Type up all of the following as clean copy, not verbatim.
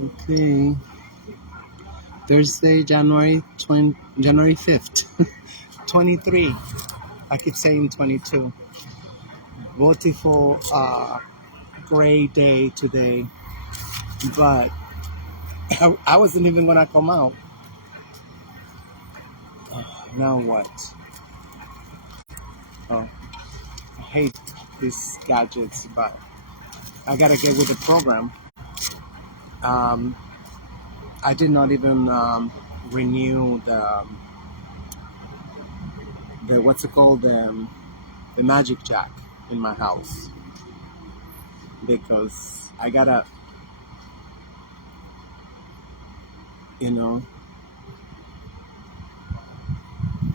Okay. Thursday, January 5th, 23. I keep saying 22. Beautiful, great day today, but I wasn't even gonna come out. Now what? Oh, I hate these gadgets, but I gotta get with the program. Um, I did not even renew the what's it called, the magic jack in my house, because I gotta, you know,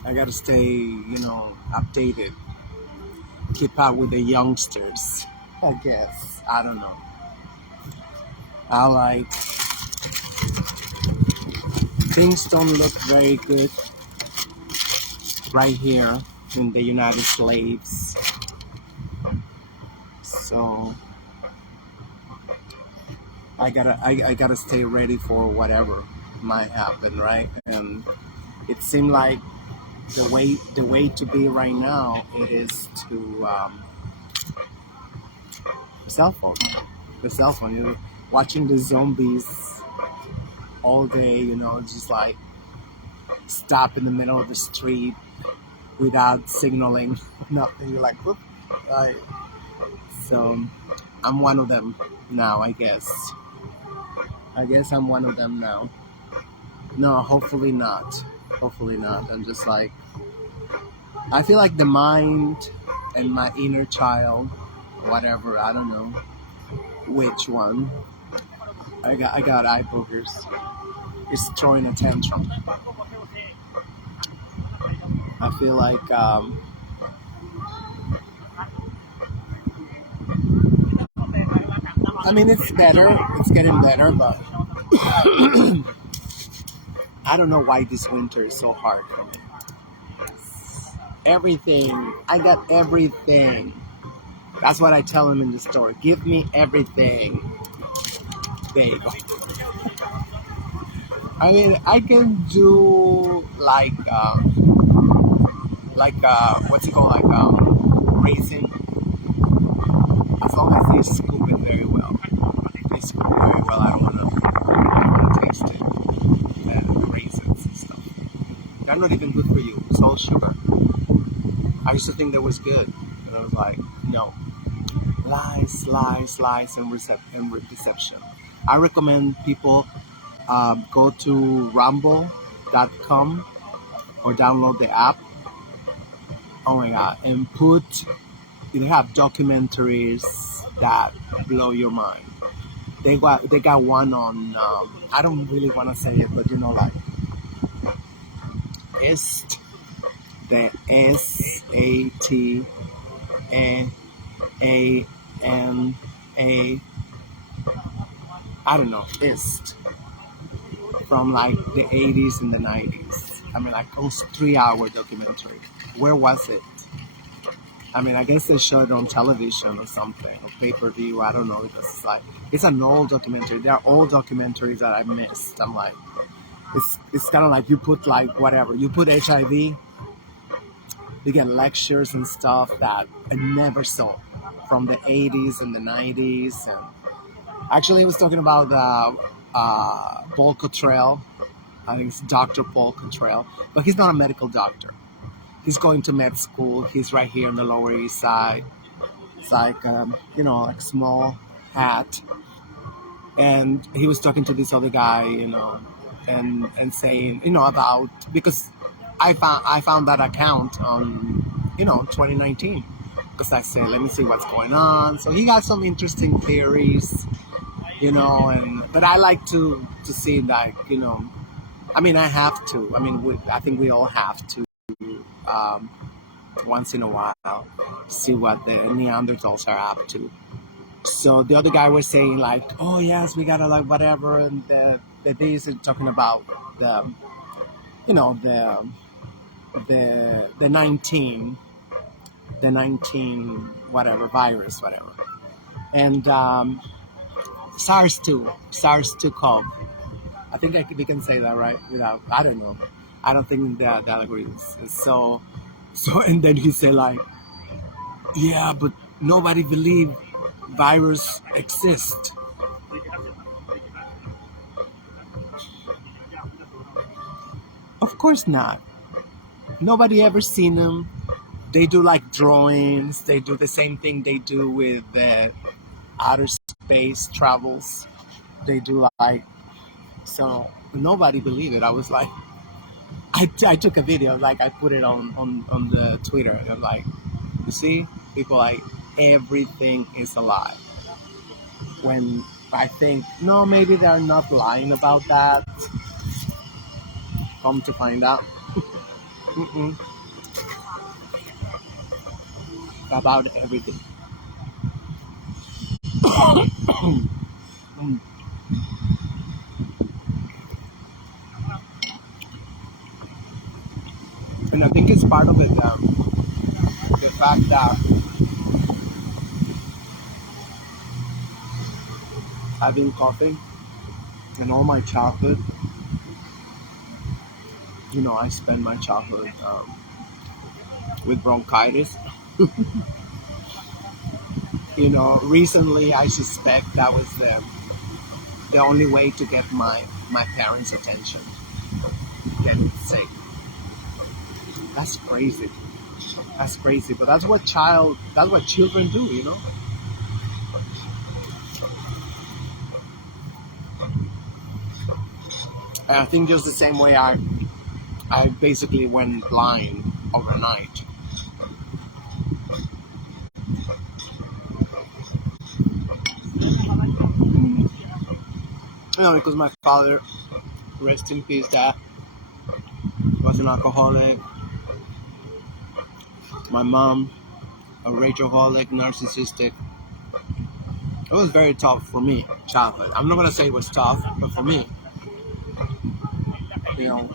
I gotta stay, updated, keep up with the youngsters. I guess, I don't know. I like, things don't look very good right here in the United States. So I gotta stay ready for whatever might happen, right? And it seemed like the way to be right now, it is to the cell phone. The cell phone. You're watching the zombies all day, just like stop in the middle of the street without signaling, nothing. You're like, whoop. Right. So I'm one of them now, I guess. I guess I'm one of them now. No, hopefully not. Hopefully not. I'm just like, I feel like the mind and my inner child, whatever, I don't know which one. I got eye boogers. It's throwing a tantrum. I feel like I mean, it's better. It's getting better, but I don't know why this winter is so hard for me. Everything. I got everything. That's what I tell him in the store. Give me everything. There you go. I mean, I can do what's it called, raisin, as long as they scoop it very well. If they scoop it very well, I don't wanna taste it. The raisins and stuff. They're not even good for you. It's all sugar. I used to think that was good, and I was like, no. Lies, lies, lies, and deception. I recommend people go to rumble.com or download the app. Oh my god! And they have documentaries that blow your mind. They got one on. I don't really want to say it, but like Est, the SATANA. I don't know, Ist, from like the 80s and the 90s. I mean, like, it was 3-hour documentary. Where was it? I mean, I guess they showed it on television or something, or pay-per-view, I don't know, because it's an old documentary. There are old documentaries that I missed. I'm like, it's kind of like you put like whatever. You put HIV, you get lectures and stuff that I never saw from the 80s and the 90s. And actually, he was talking about Paul Cottrell. I think it's Dr. Paul Cottrell, but he's not a medical doctor. He's going to med school. He's right here on the Lower East Side. It's like, like small hat. And he was talking to this other guy, and saying, about, because I found that account on, 2019, because I said, let me see what's going on. So he got some interesting theories, but I like to see, like, I mean, I have to. I mean, I think we all have to, once in a while, see what the Neanderthals are up to. So the other guy was saying, like, oh yes, we gotta, like, whatever, and the days are talking about the, the 19 whatever virus, whatever, and SARS-2 cov. I think we can say that right without. I don't know. I don't think that agrees. So, and then he said like, yeah, but nobody believed virus exist. Of course not. Nobody ever seen them. They do like drawings. They do the same thing they do with the outer space travels. They do like so. Nobody believed it. I was like, I took a video, like I put it on the Twitter. And I'm like, you see, people like everything is a lie. When I think no, maybe they're not lying about that. Come to find out, mm-mm, about everything. Mm. And I think it's part of it, the fact that I've been coughing and all my childhood. I spent my childhood with bronchitis. Recently I suspect that was the only way to get my parents' attention. Getting sick. That's crazy. That's crazy. But that's what children do. And I think just the same way I basically went blind overnight. Because my father, rest in peace, dad, was an alcoholic. My mom, a rageaholic, narcissistic. It was very tough for me, childhood. I'm not gonna say it was tough, but for me, you know.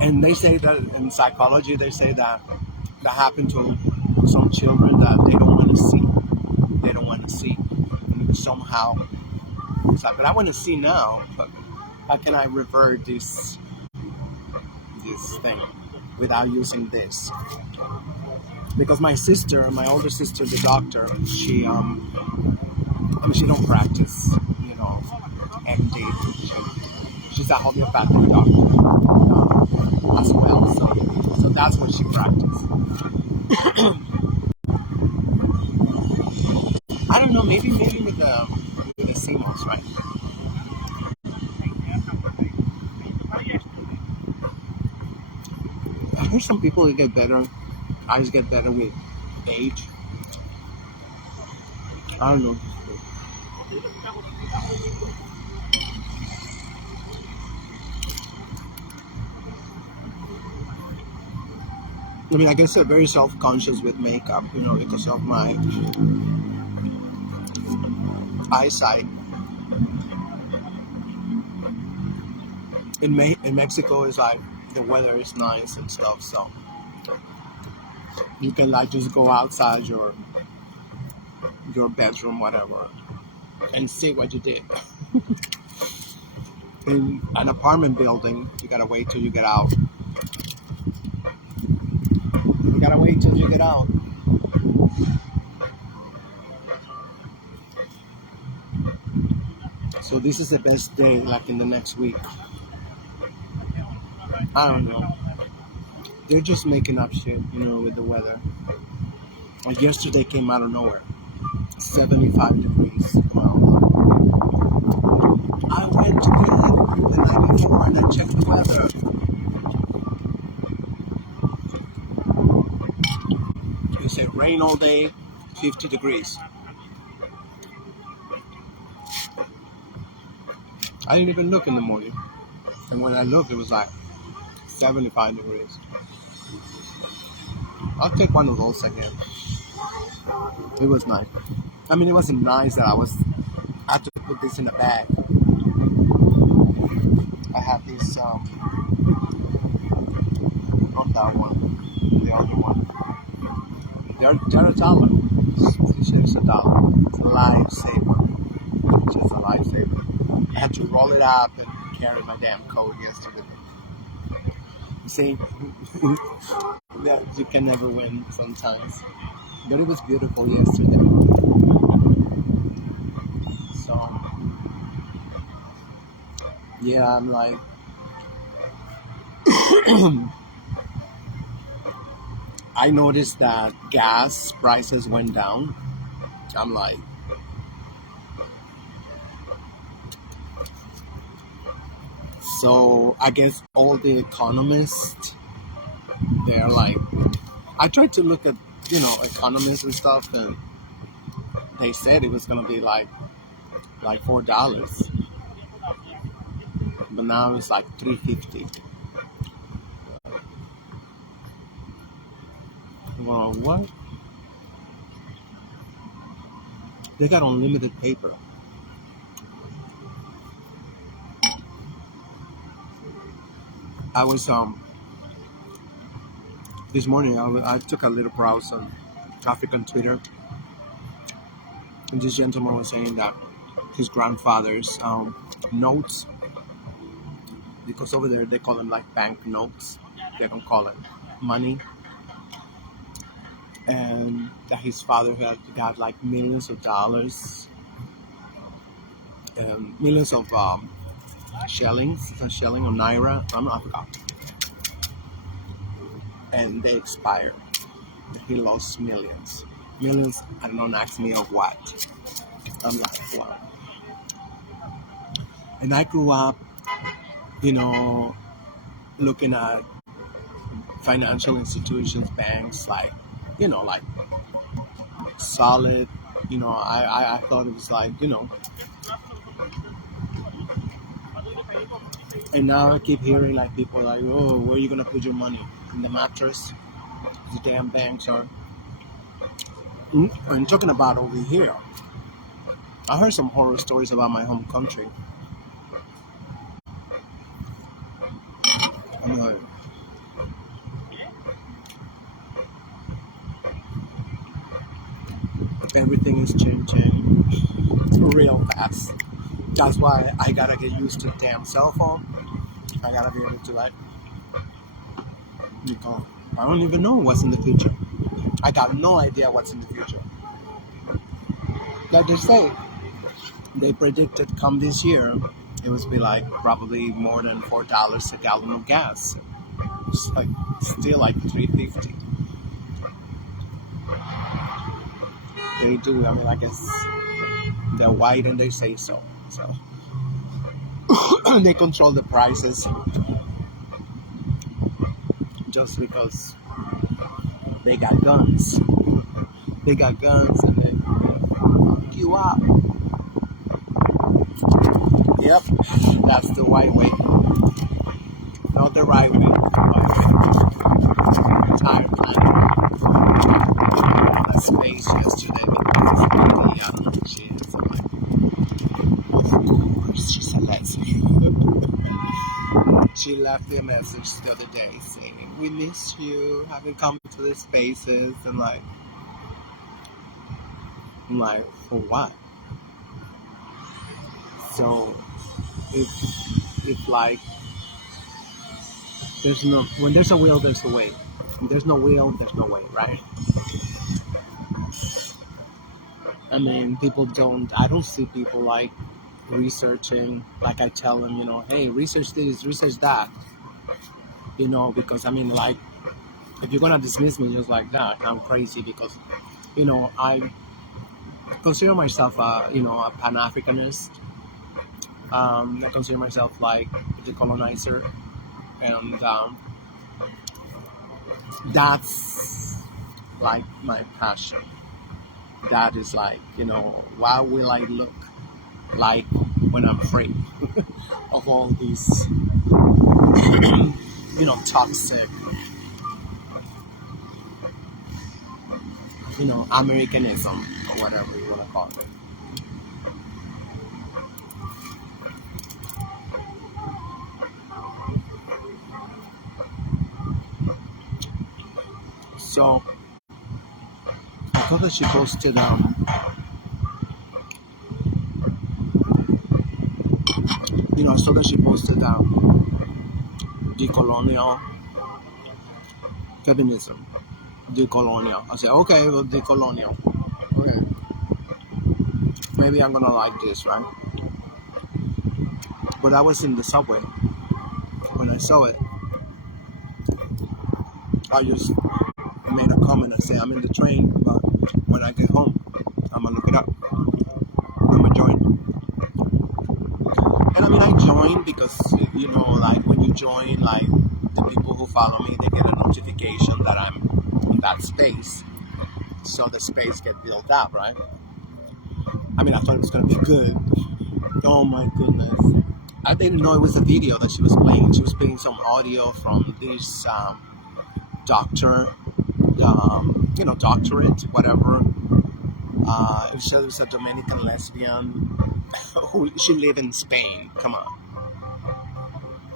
And they say that in psychology, they say that happened to some children that they don't want to see. They don't want to see. And somehow, it's like, but I want to see now. But how can I revert this thing without using this? Because my older sister, the doctor, she don't practice, MD. She's a homeopathic doctor as well, so that's what she practiced. I don't know, maybe with the CMOS, right? I heard some people that get better, eyes get better with age. I don't know. I guess I'm very self-conscious with makeup, because of my eyesight. In Mexico, it's like the weather is nice and stuff, so you can like just go outside your bedroom, whatever, and see what you did. In an apartment building, you gotta wait till you get out. You gotta wait till you get out. So this is the best day, like in the next week. I don't know. They're just making up shit, with the weather. Like yesterday came out of nowhere. 75 degrees. Wow. I went to bed the night before and I checked the weather. It said rain all day, 50 degrees. I didn't even look in the morning. And when I looked, it was like 75 degrees. I'll take one of those again. It was nice. It wasn't nice that I had to put this in a bag. I have this, not that one, the other one. They're Italian. $3 a dollar. It's a lifesaver. Just a lifesaver. I had to roll it up and carry my damn coat yesterday. See, yeah, you can never win sometimes. But it was beautiful yesterday. So, yeah, I'm like, I noticed that gas prices went down. I'm like, so I guess all the economists, they're like, I tried to look at, economists and stuff, and they said it was gonna be like $4, but now it's like 3.50. Well, what? They got unlimited paper. I was this morning. I took a little browse on traffic on Twitter, and this gentleman was saying that his grandfather's notes, because over there they call them like bank notes. They don't call it money, and that his father had got like millions of dollars, millions of shillings, a shilling or naira. I forgot, and they expired. He lost millions, millions, and don't ask me of what. I'm like, wow. And I grew up, you know, looking at financial institutions, banks, like, like solid. I thought it was like, and now I keep hearing like people like, oh, where are you gonna put your money? In the mattress? The damn banks are. And talking about over here, I heard some horror stories about my home country. I'm like, everything is changing real fast. That's why I gotta get used to the damn cell phone. I gotta be able to like, because I don't even know what's in the future. I got no idea what's in the future. Like they say, they predicted come this year, it was be like probably more than $4 a gallon of gas. It's like still like 3.50. They do. I mean, I guess they're white and they say so. So they control the prices just because they got guns. They got guns and they fuck you up. Yep, that's the white way. Not the right way. Tired of space yesterday because somebody out of the chance. I'm like, of course, she said, let's She left me a message the other day saying, we miss you, haven't come to the spaces, and I'm like, for what? So, if like, when there's a will, there's a way. When there's no will, there's no way, right? I mean, I don't see people like researching, like I tell them, hey, research this, research that, because I mean, like, if you're gonna dismiss me just like that, I'm crazy because, I consider myself, a Pan-Africanist. I consider myself like the colonizer, and that's like my passion. That is like, what will I look like when I'm free of all these, toxic, Americanism or whatever you want to call it. So I saw that she posted I saw that she posted decolonial feminism. Decolonial. I said, okay, well, decolonial. Okay. Maybe I'm gonna like this, right? But I was in the subway when I saw it. I just made a comment and said, I'm in the train, but when I get home, I'm gonna look it up. I'm gonna join. And I mean, I joined because, like when you join, like the people who follow me, they get a notification that I'm in that space. So the space get built up, right? I mean, I thought it was gonna be good. Oh my goodness. I didn't know it was a video that she was playing. She was playing some audio from this doctor, doctorate, whatever. It was a Dominican lesbian who she lived in Spain. Come on.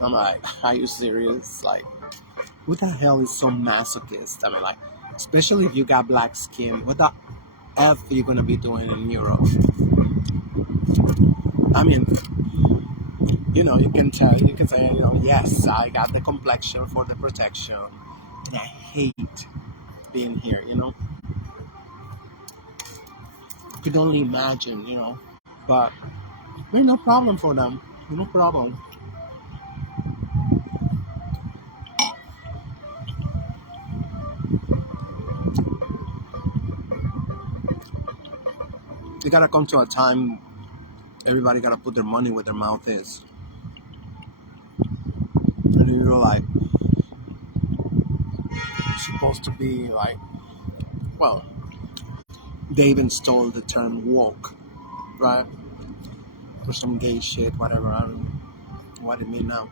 I'm like, are you serious? Like, what the hell is so masochist? I mean, like, especially if you got black skin, what the F are you gonna be doing in Europe? I mean, you can say, yes, I got the complexion for the protection, and I hate being here, Could only imagine, but there's no problem for them, no problem. It gotta come to a time, everybody gotta put their money where their mouth is. And you're like, supposed to be like, well, they even stole the term woke, right? For some gay shit, whatever. I don't know what it means now.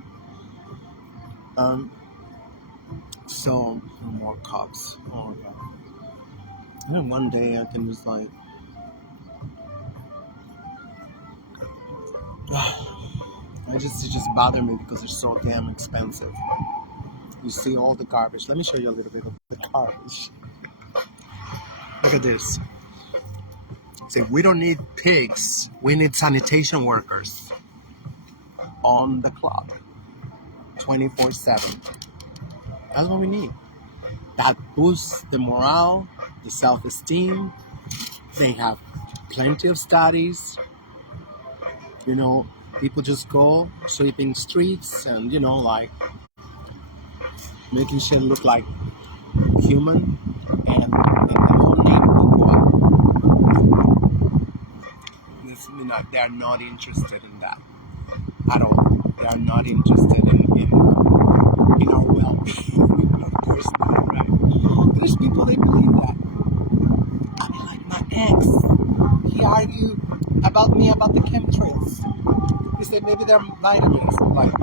So no more cops. Oh yeah. And then one day I can just like, it just bother me because they're so damn expensive. You see all the garbage. Let me show you a little bit of the garbage. Look at this. Say, we don't need pigs. We need sanitation workers on the clock, 24/7. That's what we need. That boosts the morale, the self-esteem. They have plenty of studies. People just go sweeping streets and, like making shit look like human. And the whole neighborhood go up. They're not interested in that at all. They are not interested in our well-being, of course not, right? There's people, they believe that. I mean, like my ex, he argued about me about the chemtrails. He said maybe they're vitamins. I'm like,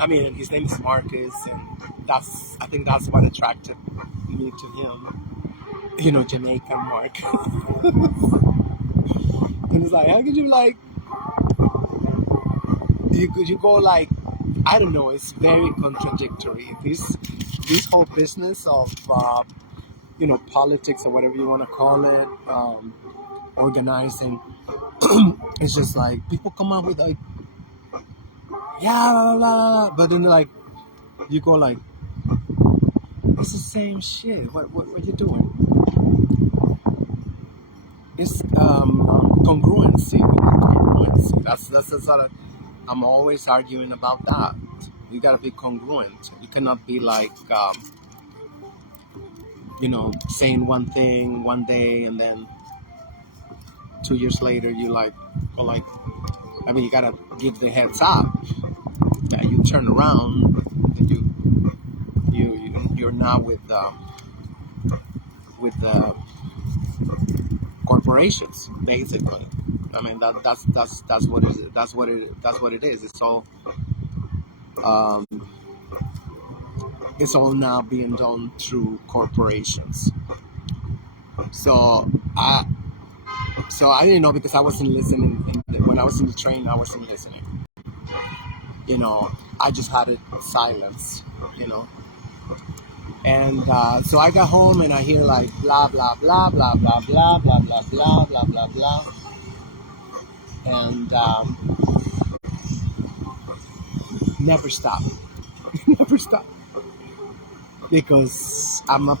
I mean, his name is Marcus, and I think that's what attracted me to him. Jamaican Marcus. And it's like, how could you like? You go like, I don't know. It's very contradictory. This whole business of politics or whatever you want to call it, organizing. It's just like people come up with like, yeah, blah, blah, blah, but then like you go like, it's the same shit. What are you doing? It's congruency. Congruency. That's sort of. I'm always arguing about that. You gotta be congruent. You cannot be like, saying one thing one day and then 2 years later you like, or like, I mean, you gotta give the heads up. Yeah, you turn around and you're now with the corporations, basically. I mean, that's what it is. That's what it is. It's all now being done through corporations. So I didn't know because I wasn't listening. When I was in the train, I wasn't listening. I just had it silence. And so I got home and I hear like blah blah blah blah blah blah blah blah blah blah blah blah, and never stop, never stop, because I'm a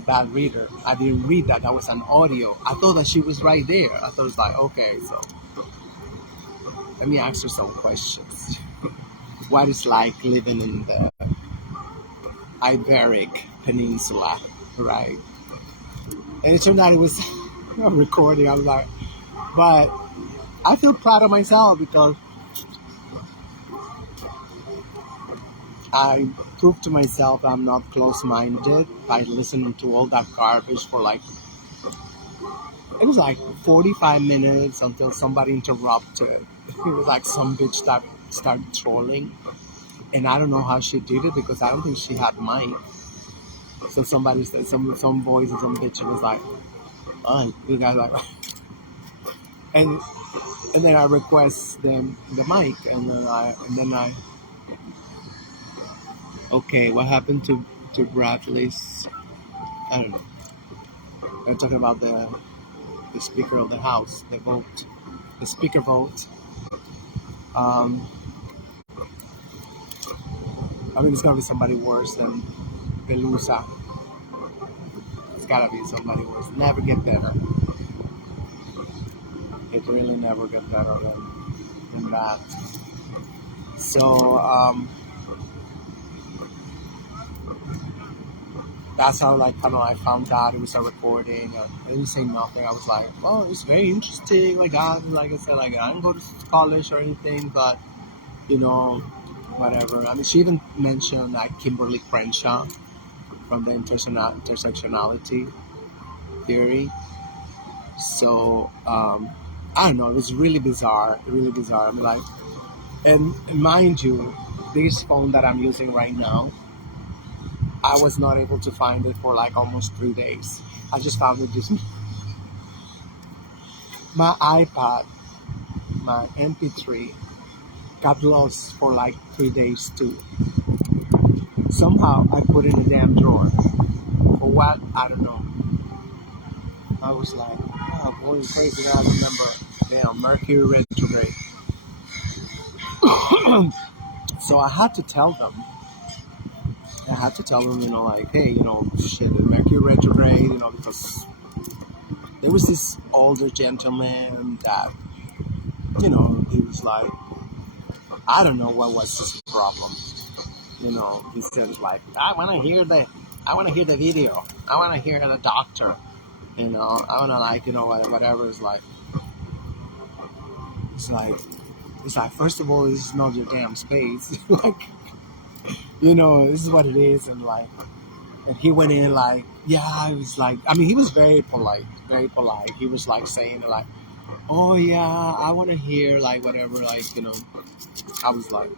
bad reader. I didn't read that. That was an audio. I thought that she was right there. I thought it was like, okay, so let me ask her some questions. What is like living in the Iberic Peninsula, right? And it turned out it was a recording. I was like, but I feel proud of myself because I proved to myself I'm not close-minded by listening to all that garbage for like, it was like 45 minutes until somebody interrupted. It was like some bitch that started trolling. And I don't know how she did it because I don't think she had mic. So somebody said, some voice and some bitch was like, oh, you guys like, and and then I request them the mic, and then I okay, what happened to Bradley's? I don't know. They're talking about the Speaker of the House, the vote, the Speaker vote. Um, I mean, it's gotta be somebody worse than Pelusa. It's gotta be somebody worse. Never get better. It really never gets better than that. So that's how like kind of I found out it was a recording. I didn't say nothing. I was like, oh, it's very interesting. Like like I said, like I didn't go to college or anything, but you know, whatever. I mean, she even mentioned like Kimberly Crenshaw from the intersectionality theory. So I don't know. It was really bizarre. Really bizarre. I mean, like, and mind you, this phone that I'm using right now, I was not able to find it for like almost 3 days. I just found it just my iPad, my MP3 got lost for like 3 days too. Somehow I put it in a damn drawer. For what? I don't know. I was like, oh boy, crazy that I remember. Damn, Mercury retrograde. So I had to tell them. I had to tell them, you know, like, hey, you know, shit, Mercury retrograde, you know, because there was this older gentleman that, you know, he was like, I don't know what was his problem. You know, he said like, I want to hear the video. I want to hear the doctor. You know, I want to like, you know, whatever is like. It's like, first of all, this is not your damn space. Like, you know, this is what it is, and like, and he went in like, yeah, I was like, I mean, he was very polite, very polite. He was like saying like, oh yeah, I want to hear like whatever, like, you know. I was like,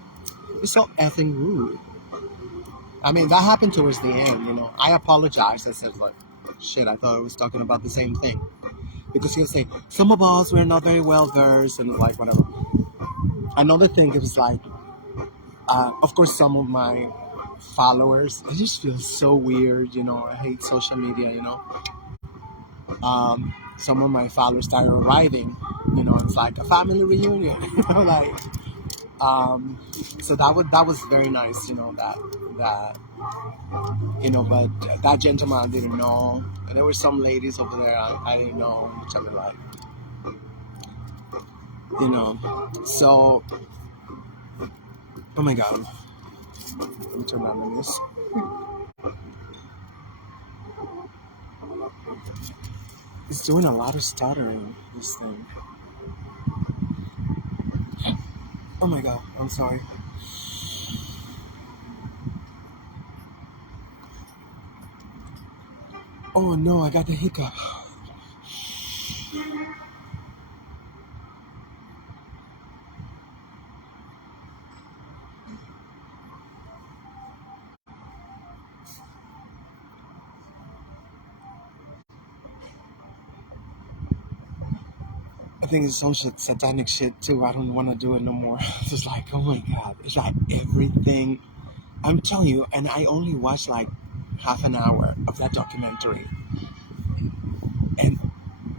it's so effing rude. I mean, that happened towards the end, you know. I apologized. I said like, shit, I thought I was talking about the same thing. Because he'll say, some of us, we're not very well versed, and like, whatever. Another thing is like, of course, some of my followers, I just feel so weird, you know. I hate social media, you know. Some of my followers started arriving, you know. It's like a family reunion, you know, like. So that was very nice, you know, that you know. But that gentleman I didn't know, and there were some ladies over there I didn't know, which I mean, like, you know. So, oh my god, let me turn on the news. It's doing a lot of stuttering, this thing. Oh my god, I'm sorry. Oh no, I got the hiccup. I think it's some shit, satanic shit too. I don't want to do it no more. It's just like, oh my god, it's like everything I'm telling you, and I only watched like half an hour of that documentary, and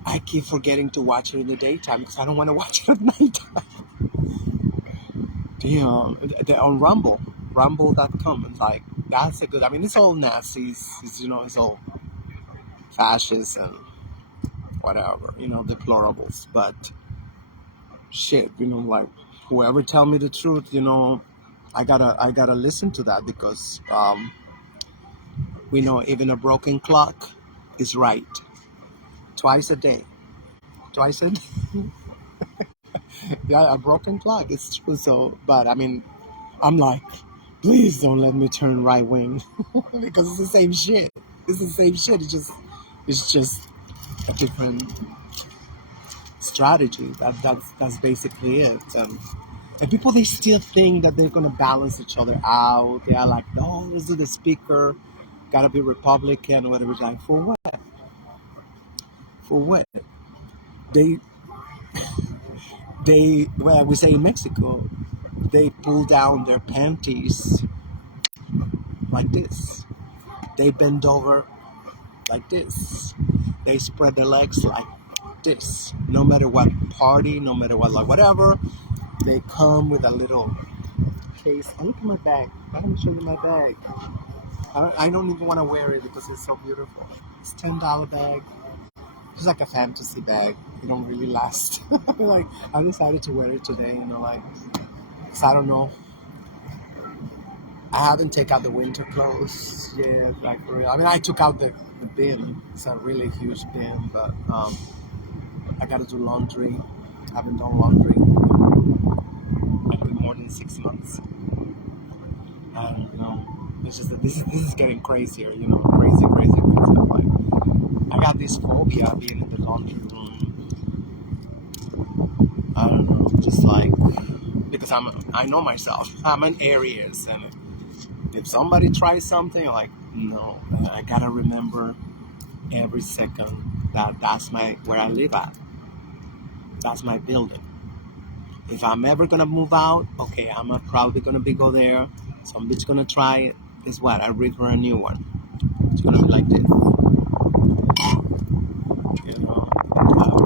I keep forgetting to watch it in the daytime because I don't want to watch it at night. Damn, on Rumble.com, it's like that's a good. I mean, it's all Nazis, it's all fascists and whatever, deplorables. But shit, like whoever tell me the truth, I gotta listen to that because we know even a broken clock is right twice a day. Twice a day. Yeah, a broken clock. It's true. So, but I mean, I'm like, please don't let me turn right wing because it's the same shit. It's the same shit. It's just a different strategy. That's basically it. And people, they still think that they're gonna balance each other out. They are like, no, this is the speaker, gotta be Republican or whatever. It's like, for what? For what? They well, we say in Mexico, they pull down their panties like this. They bend over like this. They spread their legs like this. No matter what party, no matter what, like whatever, they come with a little case. Oh, look at my bag. I haven't shown you my bag. I don't even want to wear it because it's so beautiful. It's $10 bag. It's like a fantasy bag. It don't really last. Like I decided to wear it today, like, 'cause I don't know. I haven't taken out the winter clothes yet, like for real. I mean, I took out the bin. It's a really huge bin, but I gotta do laundry. I haven't done laundry in more than 6 months. And it's just that this is getting crazier. Crazy, crazy, crazy. Like, I got this phobia being in the laundry room. I don't know, just like because I know myself. I'm an Aries, and if somebody tries something, I'm like, no, I gotta remember every second that's where I live at. That's my building. If I'm ever gonna move out, okay, I'm probably gonna go there. Some bitch gonna try it. Guess what? I read her a new one. It's gonna be like this.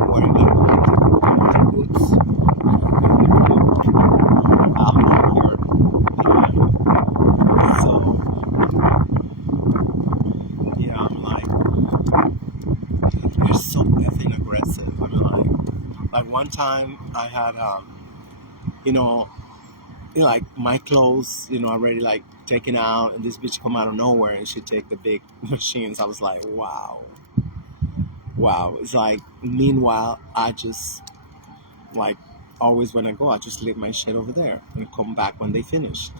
What are the boots? So yeah, I'm like, you're so effing aggressive. I'm like one time I had like my clothes, already like taken out, and this bitch come out of nowhere and she take the big machines. I was like, wow. It's like, meanwhile, I just like always when I go, I just leave my shit over there and come back when they finished.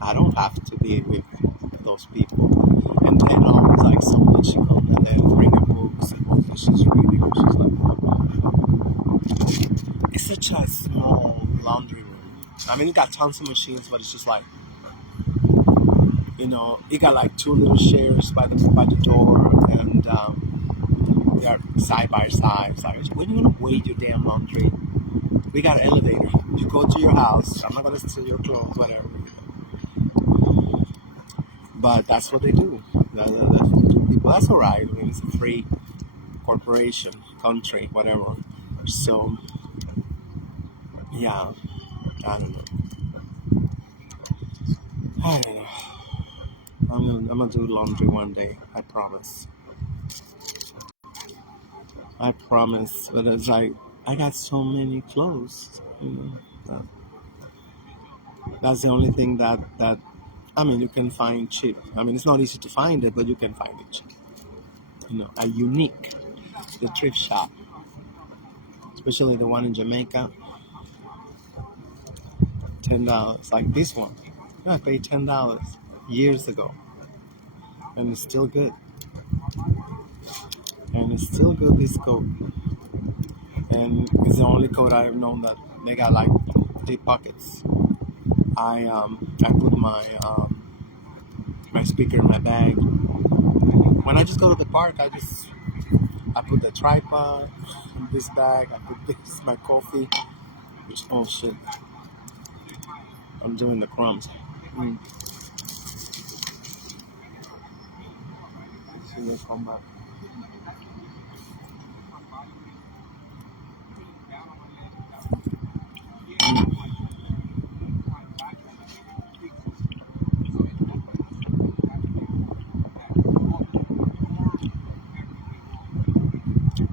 I don't have to be with those people. And then always like someone she come and then bring the books and books she's reading. She's like, it's such a small laundry room. I mean, it got tons of machines, but it's just like, it got like two little chairs by the door, and they are side by side. It's like, when you gonna weigh your damn laundry? We got an elevator. You go to your house. I'm not gonna steal your clothes, whatever. But that's what they do. That's what they do. People, that's alright. I mean, it's a free corporation, country, whatever. So, yeah, I don't know. I don't know. I'm gonna do laundry one day. I promise. I promise. But it's like I got so many clothes. That's the only thing that I mean you can find cheap. I mean it's not easy to find it, but you can find it cheap. A unique, the thrift shop, especially the one in Jamaica. $10, like this one. I paid $10 years ago, and it's still good. And it's still good. This coat, and it's the only coat I've known that they got like deep pockets. I put my speaker in my bag. When I just go to the park, I put the tripod in this bag. I put this my coffee. Oh shit! I'm doing the crumbs. Mm. So you come back.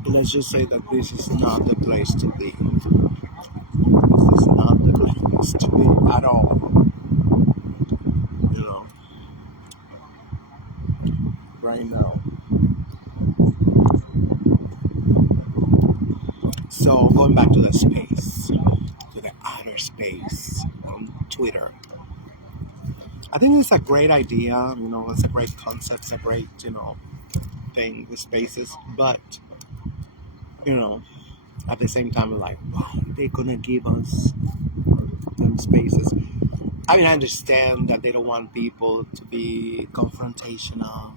Let's just say that this is not the place to be. This is not the place to be at all. You know, right now. So going back to the space, to the outer space on Twitter. I think it's a great idea. You know, it's a great concept. It's a great thing. The spaces, but you know, at the same time, like, why are they gonna give us them spaces? I mean, I understand that they don't want people to be confrontational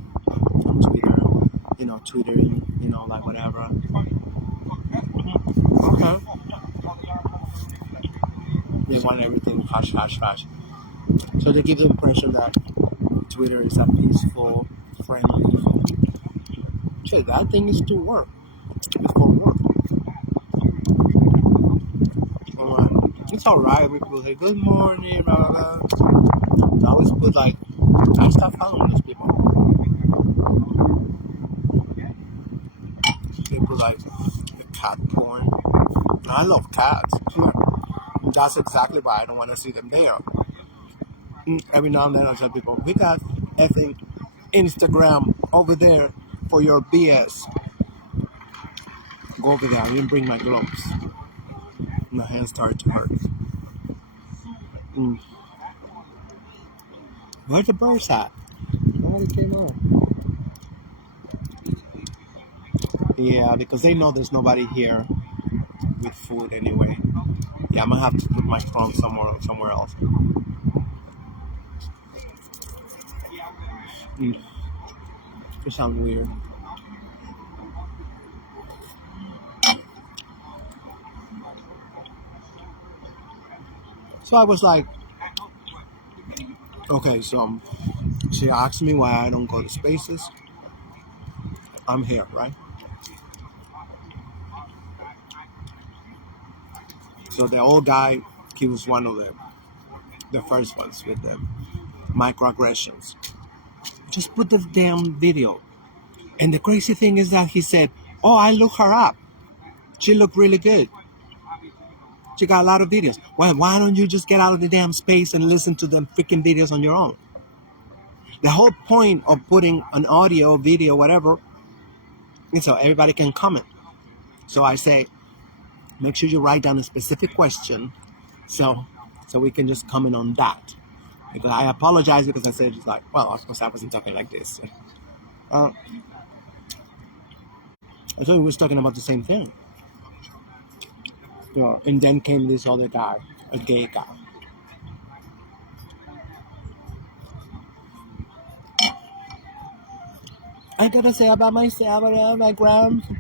on Twitter, twittering, like whatever. Okay. They want everything hush, hush, hush. So they give the impression that Twitter is a peaceful, friendly. So that thing is to work. It's for work. It's alright. We people say good morning, blah blah blah. I always put like, I stop following those people. People like the cat porn. I love cats. That's exactly why I don't want to see them there. Every now and then I tell people, we got effing Instagram over there for your BS. Go over there. I didn't bring my gloves. My hands started to hurt. Where's the birds at? Nobody came out. Yeah, because they know there's nobody here with food anyway. Yeah, I'm gonna have to put my phone somewhere else. It sounds weird. So I was like, okay, so she asked me why I don't go to spaces. I'm here, right? So the old guy, he was one of the first ones with the microaggressions. Just put the damn video. And the crazy thing is that he said, oh, I looked her up. She looked really good. She got a lot of videos. Well, why don't you just get out of the damn space and listen to the freaking videos on your own? The whole point of putting an audio, video, whatever, is so everybody can comment. So I say, make sure you write down a specific question so we can just comment on that. Because I apologize because I said just like, well, of course I wasn't talking like this. I thought we was talking about the same thing. And then came this other guy, a gay guy. I gotta say about myself,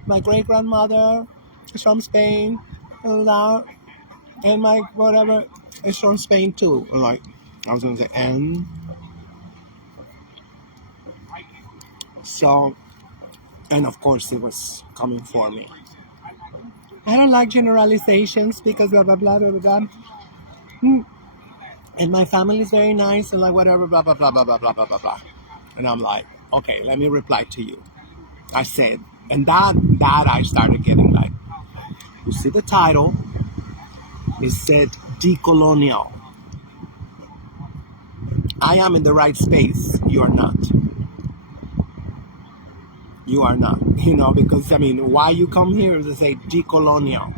my great grandmother is from Spain, and my whatever is from Spain too. Like I was gonna say, and so, and of course it was coming for me. I don't like generalizations because blah blah blah blah blah. And my family is very nice and like whatever blah blah blah blah blah blah blah blah blah. And I'm like, okay, let me reply to you. I said, and that I started getting like, you see the title, it said decolonial. I am in the right space. You are not. You are not. Because I mean, why you come here is to say decolonial.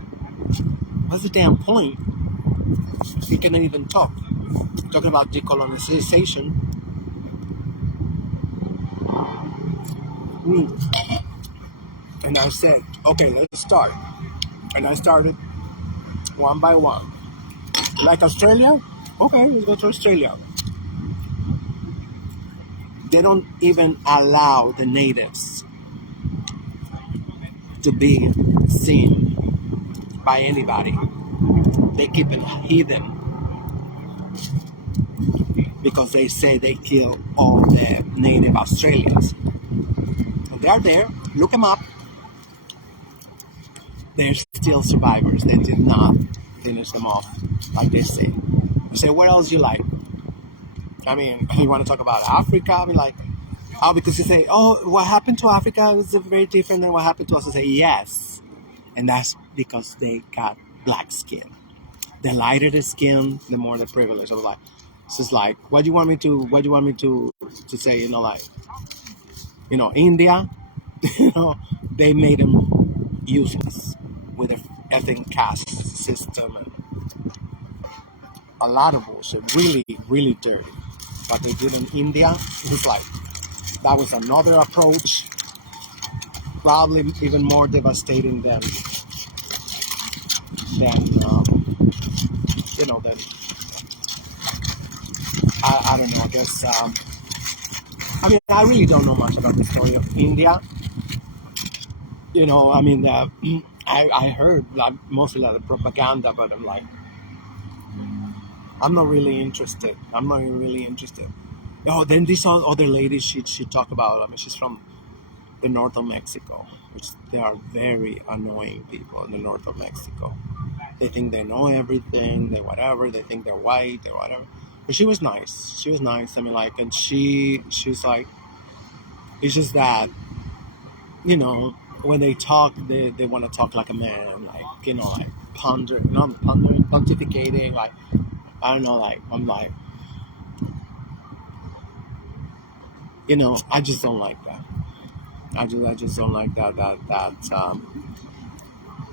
What's the damn point? We cannot even talk. Talking about decolonization. And I said, okay, let's start. And I started one by one. Like Australia? Okay, let's go to Australia. They don't even allow the natives to be seen by anybody. They keep it hidden because they say they kill all the native Australians. And they're there. Look them up. They're still survivors. They did not finish them off like they say. You say, what else you like? I mean, you want to talk about Africa? I mean, like, oh, because you say, oh, what happened to Africa was very different than what happened to us. I say, yes. And that's because they got black skin. The lighter the skin, the more the privilege. I was like, it's just like, what do you want me to say? India, they made them useless with a ethnic caste system and a lot of bullshit, really, really dirty. What they did in India, it was like, that was another approach, probably even more devastating than I don't know. I guess I mean I really don't know much about the story of India. I mean I heard like mostly a lot of propaganda, but I'm like I'm not really interested. I'm not really interested. Oh, then this other lady she talked about. I mean, she's from the north of Mexico, which they are very annoying people in the north of Mexico. They think they know everything, they whatever, they think they're white, they whatever. But she was nice. She was nice. I mean, like, and she's like, it's just that, when they talk, they want to talk like a man, like, like not pondering, pontificating, like, I don't know, like, I'm like, I just don't like that. I just don't like that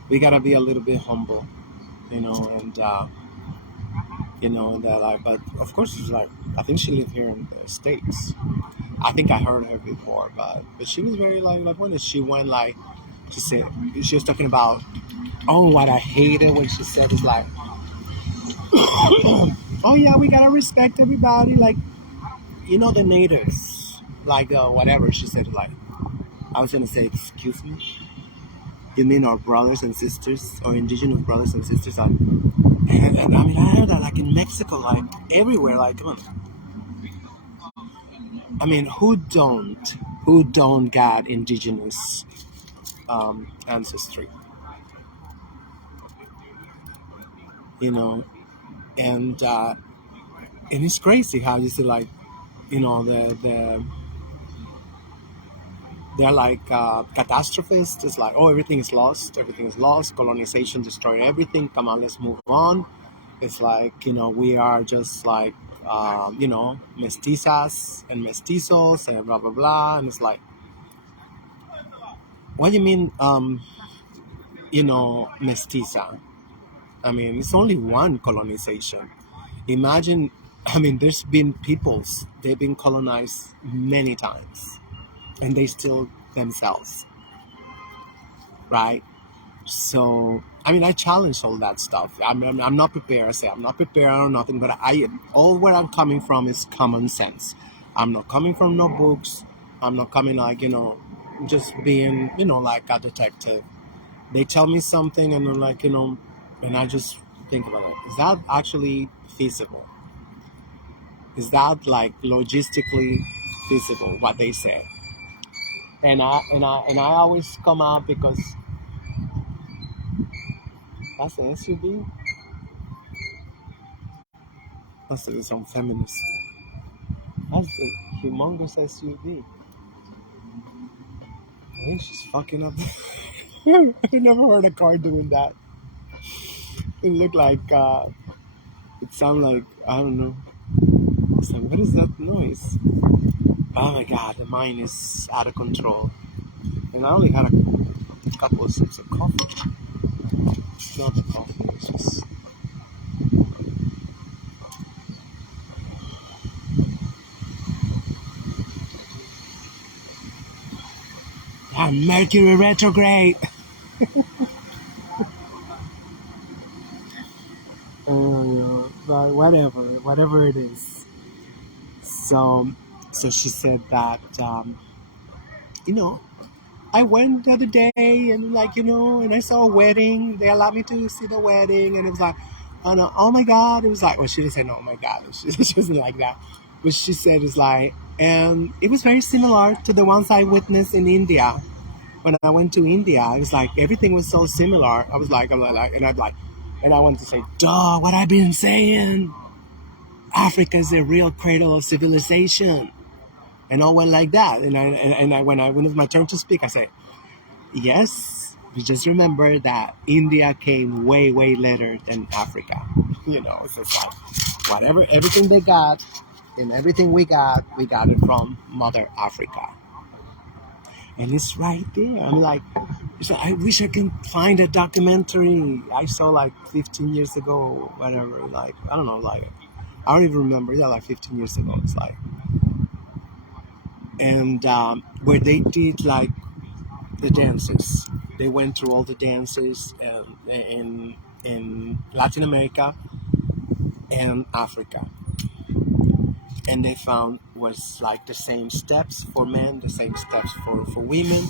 we gotta be a little bit humble, and that like, but of course it's like I think she lived here in the States. I think I heard her before, but she was very like when she went like she said she was talking about what I hated when she said is like oh yeah, we gotta respect everybody, like the natives, like whatever she said, like I was gonna say, excuse me, you mean our brothers and sisters, or indigenous brothers and sisters are, and I mean I heard that like in Mexico, like everywhere, like come on. I mean, who don't got indigenous ancestry, you know, and it's crazy how you see like, they're like catastrophists. It's like, oh, everything is lost. Colonization destroyed everything. Come on, let's move on. It's like, we are just like, mestizas and mestizos and blah blah blah, and it's like, what do you mean, mestiza? I mean, it's only one colonization. Imagine, I mean, there's been peoples, they've been colonized many times, and they still themselves, right? So, I mean, I challenge all that stuff. I'm not prepared. I say I'm not prepared or nothing, but all where I'm coming from is common sense. I'm not coming from no books. I'm not coming like, just being, like a detective. They tell me something and I'm like, and I just think about it. Is that actually feasible? Is that like logistically feasible what they say? And I always come out because that's an SUV. That's some feminist. That's a humongous SUV. I think she's fucking up. I never heard a car doing that. It looked like it sounded like I don't know. It's like, what is that noise? Oh my god, the mind is out of control. And I only had a couple of sips of coffee. It's not the coffee, it's just. Mercury retrograde! But whatever it is. So she said that, you know, I went the other day and like, and I saw a wedding. They allowed me to see the wedding and it was like, oh no, oh my God. It was like, well, she didn't say, no, oh my God. She wasn't like that. Which she said is like, and it was very similar to the ones I witnessed in India. When I went to India, it was like everything was so similar. And I'm like, and I wanted to say, duh, what I've been saying. Africa is the real cradle of civilization, and all went like that. When it was my turn to speak, I said, yes, you just remember that India came way, way later than Africa. It's just like whatever, everything they got and everything we got it from Mother Africa. And it's right there. I'm like, I wish I can find a documentary I saw like 15 years ago, whatever. Like, I don't know, like, I don't even remember. Yeah, like 15 years ago. It's like, and where they did like the dances. They went through all the dances in Latin America and Africa, and they found was like the same steps for men, the same steps for women.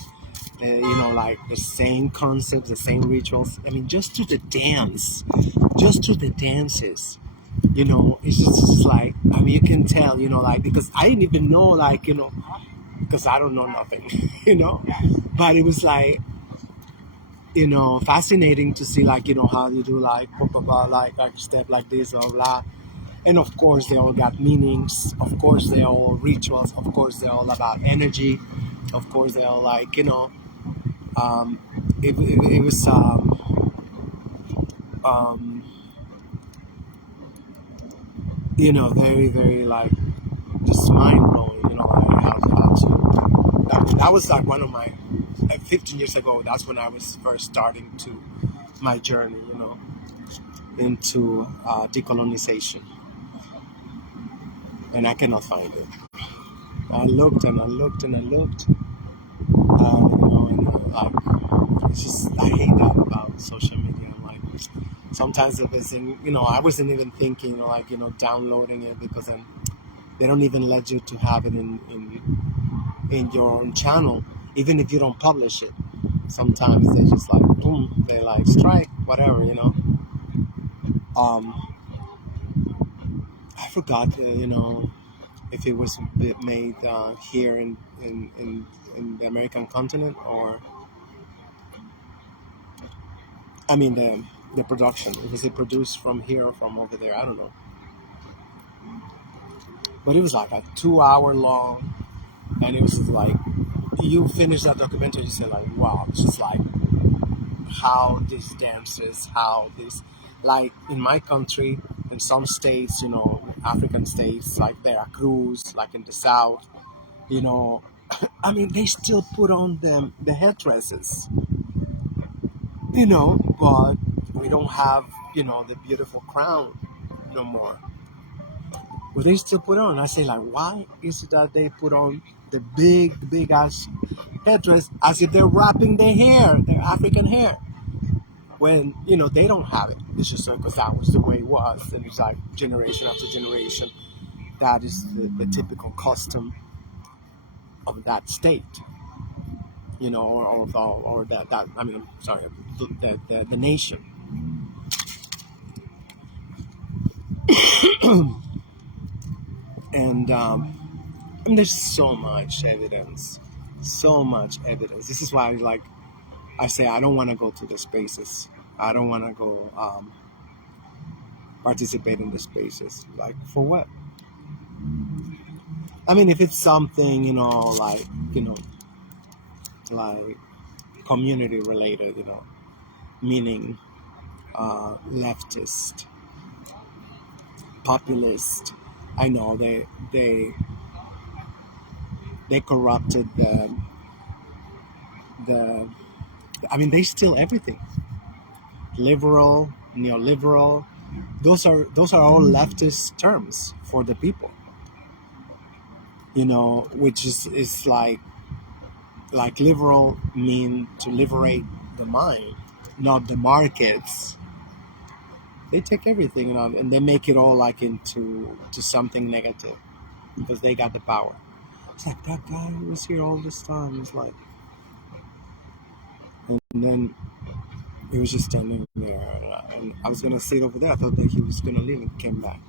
Like the same concepts, the same rituals. I mean, just through the dance, just through the dances. It's just like, I mean, you can tell. Like, because I didn't even know, like, because I don't know nothing. But it was like, fascinating to see, like, how you do, like, blah, blah, blah, like step like this or blah. And of course, they all got meanings. Of course, they're all rituals. Of course, they're all about energy. Of course, they're all like, um, it was um, very, very like just mind blowing. Like how to that was like one of my 15 years ago. That's when I was first starting to my journey, into decolonization, and I cannot find it. I looked and I looked and I looked, it's just, I hate that about social media. Like, sometimes if it's in, I wasn't even thinking, like, downloading it, because then they don't even let you to have it in your own channel, even if you don't publish it. Sometimes they just like, boom, they like strike, whatever. Um, I forgot, if it was made here in the American continent, or I mean the production. Was it produced from here or from over there? I don't know. But it was like a 2 hour long, and it was like, you finish that documentary, you say like, wow, it's just like how these dances, how this, like in my country, in some states, African states like Veracruz, like in the south, you know, I mean, they still put on them the headdresses, but we don't have, the beautiful crown no more. But they still put on. I say, like, why is it that they put on the big ass headdress as if they're wrapping their hair, their African hair, when they don't have it? It's just because that was the way it was, and it's like generation after generation. That is the typical custom of that state, or that I mean, sorry, the nation. And there's so much evidence, so much evidence. This is why, like, I say I don't want to go to the spaces. I don't want to go participate in the spaces. Like, for what? I mean, if it's something, like community related, meaning leftist, populist. I know they corrupted the. I mean, they steal everything. Liberal, neoliberal. Those are all leftist terms for the people. Which is like liberal mean to liberate the mind, not the markets. They take everything, and they make it all like into something negative because they got the power. It's like that guy who was here all this time. It's like, and then he was just standing there, and I was gonna sit over there. I thought that he was gonna leave and came back.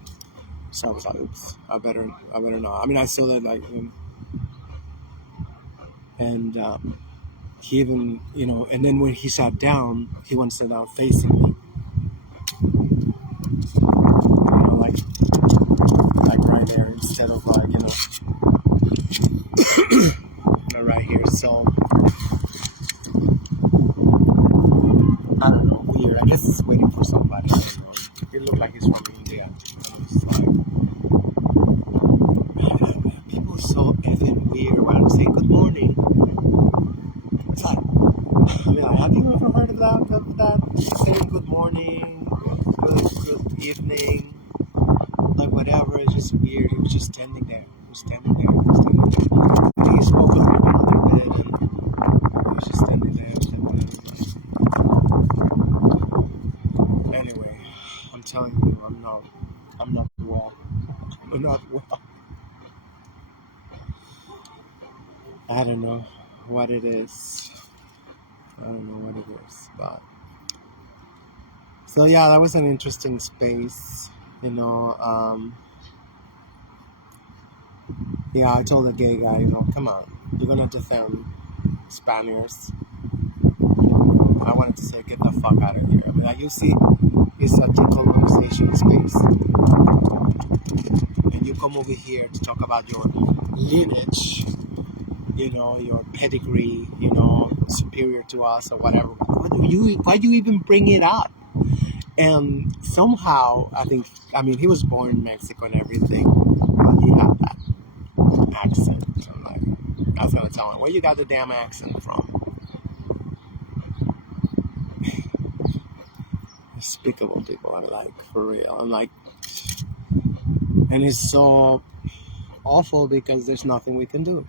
So I was like, oops, I better not. I mean, I saw that like, and he even, and then when he sat down, he went to sit down facing me, like right there instead of like, right here. So I don't know, weird. I guess it's waiting for somebody. I don't know. It looked like he's from India. It's like, people are so effing weird when I'm saying good morning. It's like, I mean, like, have you ever heard of that? Saying good morning, good evening, like whatever. It's just weird. He was just standing there. And he spoke a little bit, and he was just standing there. Anyway, I'm telling you, I'm not well. I'm not well. I don't know what it is. But so yeah, that was an interesting space. Yeah, I told the gay guy, come on, you're gonna defend Spaniards. I wanted to say, get the fuck out of here. I mean, like, you see, it's a decolonization space, and you come over here to talk about your lineage, your pedigree, superior to us or whatever. Why do you even bring it up? And somehow, I mean, he was born in Mexico and everything, but he had that accent. I'm like, I was gonna tell him, where you got the damn accent from? Despicable people. I'm like, for real. I'm like, and it's so awful because there's nothing we can do.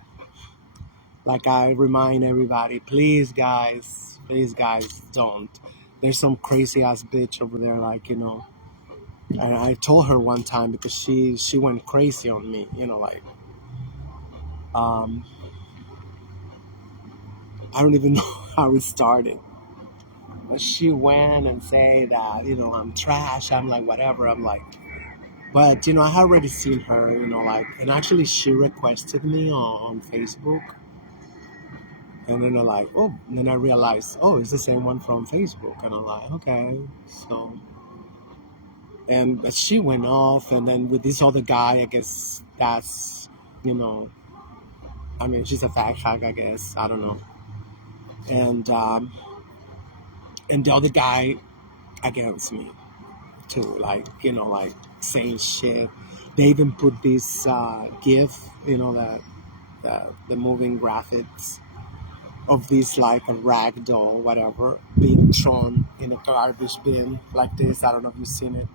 Like, I remind everybody, please guys, don't. There's some crazy ass bitch over there, like, and I told her one time because she went crazy on me, like, I don't even know how it started. But she went and say that, I'm trash. I'm like, whatever. I'm like, but, I had already seen her, like, and actually she requested me on Facebook. And then they're like, oh, and then I realized, oh, it's the same one from Facebook. And I'm like, okay. So, but she went off. And then with this other guy, I guess that's, I mean, she's a fag hag, I guess. I don't know. And the other guy against me too, like, like saying shit. They even put this GIF, the moving graphics of this, like, a rag doll, whatever, being thrown in a garbage bin like this. I don't know if you've seen it.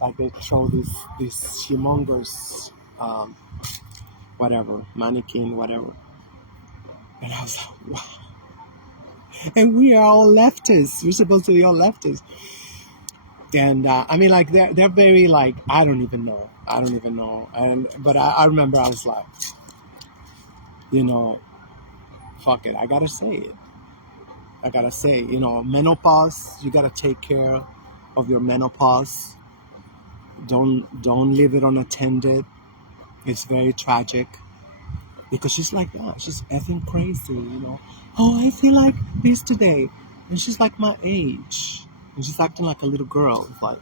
Like, they throw this humongous whatever, mannequin, whatever. And I was like, wow. And we are all leftists. We're supposed to be all leftists. And I mean, like, they're very, like, I don't even know. But I remember I was like, fuck it, I gotta say it. Menopause, you gotta take care of your menopause. Don't leave it unattended. It's very tragic because she's like that. She's effing crazy, Oh, I feel like this today, and she's like my age, and she's acting like a little girl. It's like,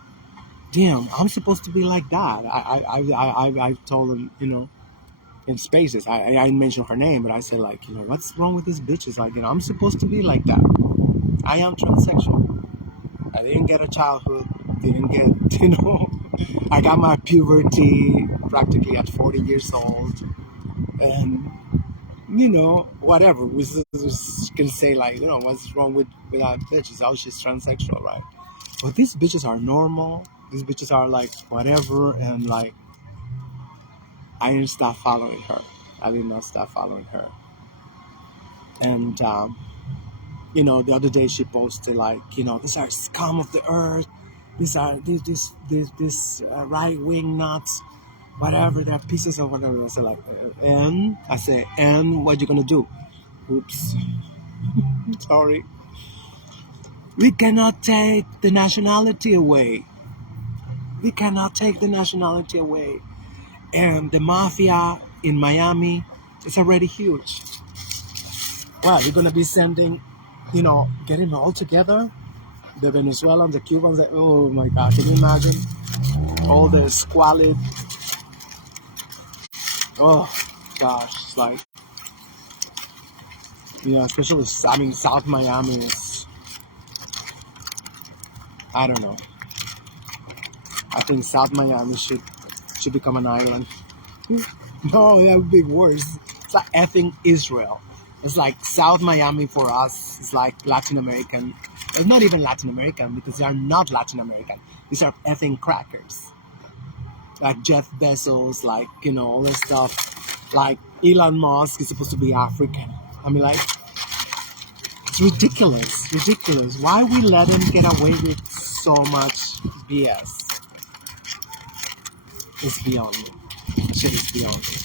damn, I'm supposed to be like that. I told them, in spaces. I didn't mention her name, but I say, like, what's wrong with these bitches? Like, I'm supposed to be like that. I am transsexual. I didn't get a childhood. Didn't get, I got my puberty practically at 40 years old. And, whatever. We just can say, like, what's wrong with our bitches? I was just transsexual, right? But these bitches are normal. These bitches are, like, whatever. And, like, I didn't stop following her. I did not stop following her. And, the other day she posted, like, these are scum of the earth. These are this right-wing nuts, whatever. They're pieces of whatever. I said, like, and what you gonna do? Oops. Sorry. We cannot take the nationality away. We cannot take the nationality away. And the mafia in Miami is already huge. Well, you're going to be sending, getting all together. The Venezuelans, the Cubans, oh my God, can you imagine? All the squalid, oh gosh, it's like, especially, South Miami is, I don't know. I think South Miami should become an island. No, that would be worse. It's like effing Israel. It's like South Miami for us. It's like Latin American. It's not even Latin American because they are not Latin American. These are effing crackers. Like Jeff Bezos, like, all this stuff. Like Elon Musk is supposed to be African. I mean, like, it's ridiculous. Why we let him get away with so much BS? It's beyond me. That shit is beyond me.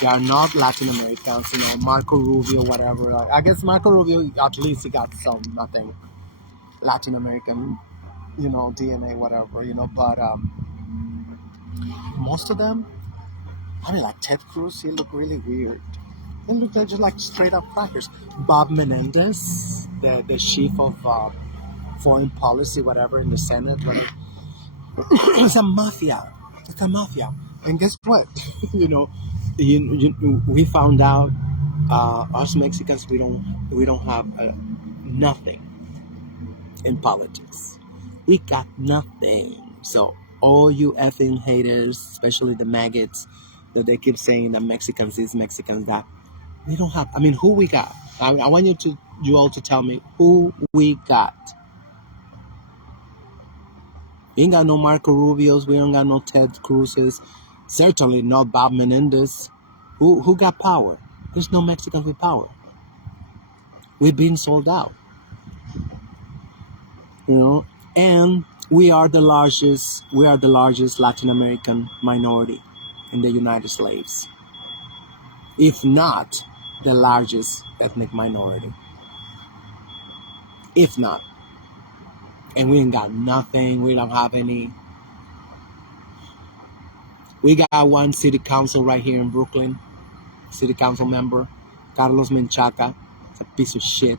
They are not Latin Americans, Marco Rubio, whatever. I guess Marco Rubio, at least he got nothing Latin American, DNA, whatever, but most of them, like Ted Cruz, he looked really weird. They look like just like straight up crackers. Bob Menendez, the chief of foreign policy, whatever, in the Senate, whatever. It's a mafia. It's a mafia. And guess what? We found out us Mexicans we don't have nothing in politics. We got nothing. So all you effing haters, especially the maggots, that they keep saying that Mexicans is Mexicans that, we don't have. Who we got? I want you all to tell me who we got. We ain't got no Marco Rubios. We don't got no Ted Cruzes. Certainly not Bob Menendez. Who got power? There's no Mexicans with power. We've been sold out. And we are the largest Latin American minority in the United States. If not the largest ethnic minority. If not. And we ain't got nothing. We don't have any. We got one city council right here in Brooklyn. City council member, Carlos Menchaca. It's a piece of shit.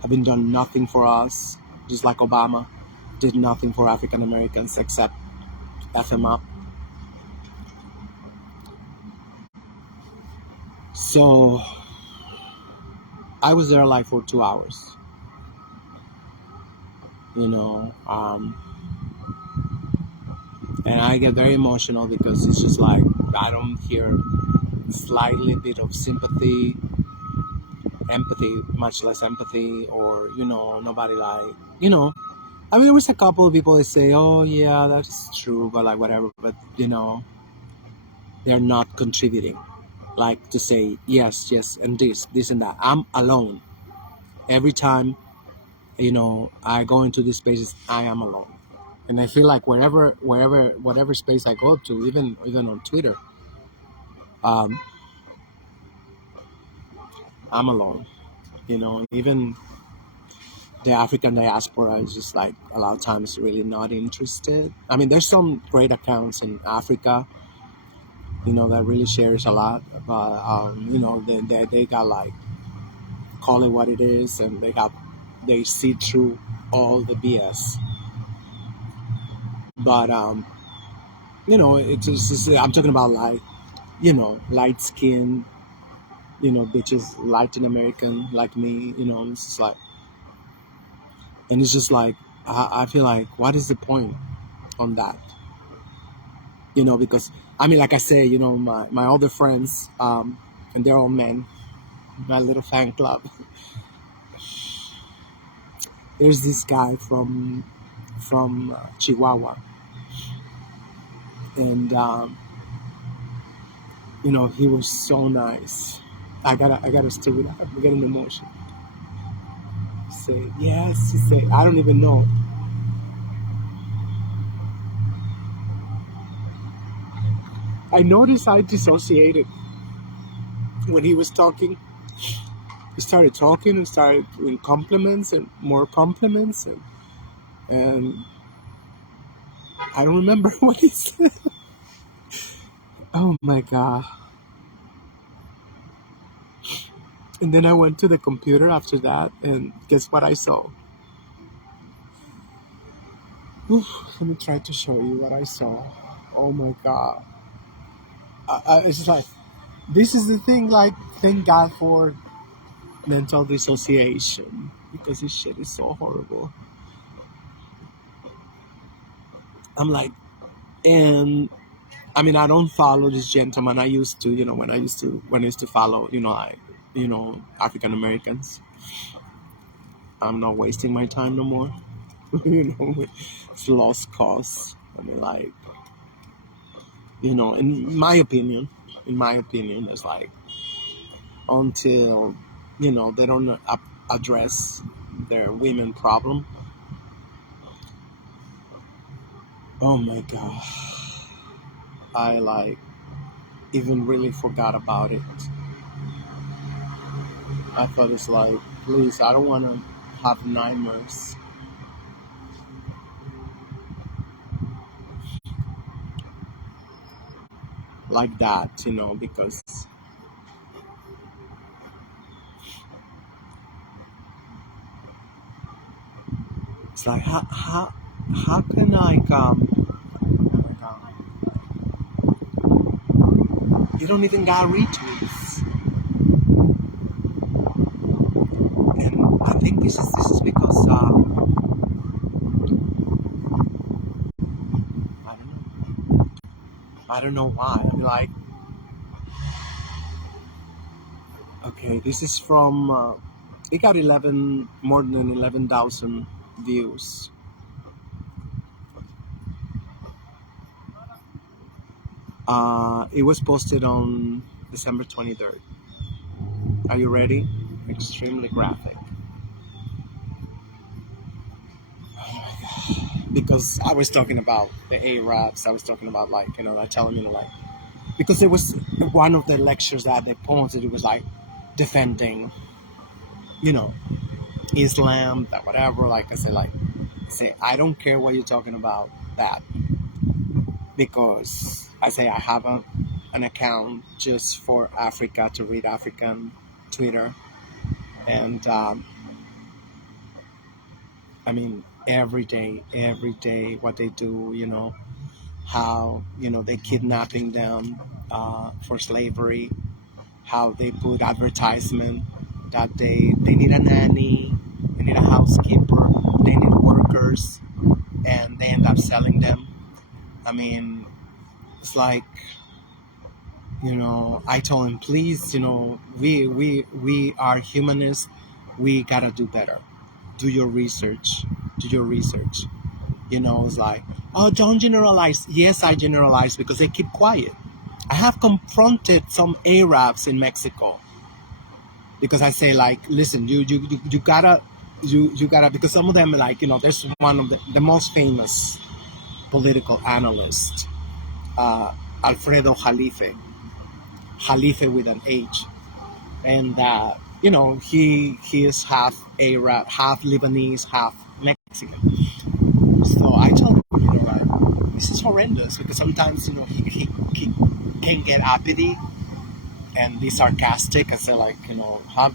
Haven't done nothing for us. Just like Obama. Did nothing for African Americans except F him up. So I was there like for 2 hours. And I get very emotional because it's just like I don't hear slightly bit of sympathy, empathy, much less empathy, or nobody like there was a couple of people that say, oh yeah, that's true, but like whatever, but they're not contributing, like to say yes, and this and that. I'm alone every time I go into these spaces. I am alone. And I feel like whatever space I go to, even on Twitter, I'm alone. Even the African diaspora is just like a lot of times really not interested. There's some great accounts in Africa, that really shares a lot, but they got like, call it what it is, and they see through all the BS. But it's just, I'm talking about like, light skin, bitches, Latin American like me, it's just like, and it's just like, I feel like, what is the point on that? Because like I say, my other friends, and they're all men, my little fan club. There's this guy from Chihuahua, and he was so nice. I gotta stay with that. I'm getting emotional. Say yes. He said, I don't even know. I noticed I dissociated when he was talking. He started talking and started doing compliments and more compliments, and I don't remember what he said. Oh my God. And then I went to the computer after that, and guess what I saw? Oof, let me try to show you what I saw. Oh my God. It's like, this is the thing, like, thank God for mental dissociation, because this shit is so horrible. I'm like, and I mean, I don't follow this gentleman. I used to, when I used to follow, African Americans. I'm not wasting my time no more. It's lost cause. I mean, like, in my opinion, it's like, until, they don't address their women problem. Oh my God. I like even really forgot about it. I thought it's like, please, I don't want to have nightmares like that, because it's like, how can I come? You don't even got retweets, and I think this is because I don't know. I don't know why. I mean, like, okay, this is from. It got more than 11,000 views. It was posted on December 23rd. Are you ready? Extremely graphic. Because I was talking about the Arabs. I was talking about, like, I telling you, like, because it was one of the lectures that they posted. It was like defending, Islam, that whatever. Like I said, I don't care what you're talking about that, because I say I have an account just for Africa, to read African Twitter, and I mean, every day, what they do, how, they kidnapping them for slavery, how they put advertisement that they need a nanny, they need a housekeeper, they need workers, and they end up selling them. I mean, it's like, I told him, please, we are humanists, we gotta do better. Do your research. It's like, oh, don't generalize. Yes, I generalize because they keep quiet. I have confronted some Arabs in Mexico because I say, like, listen, you gotta, because some of them, like, there's one of the most famous political analyst, Alfredo Jalife with an H, and he is half Arab, half Lebanese, half Mexican. So I told him, like, this is horrendous, because sometimes, he can get uppity and be sarcastic. I say, like, how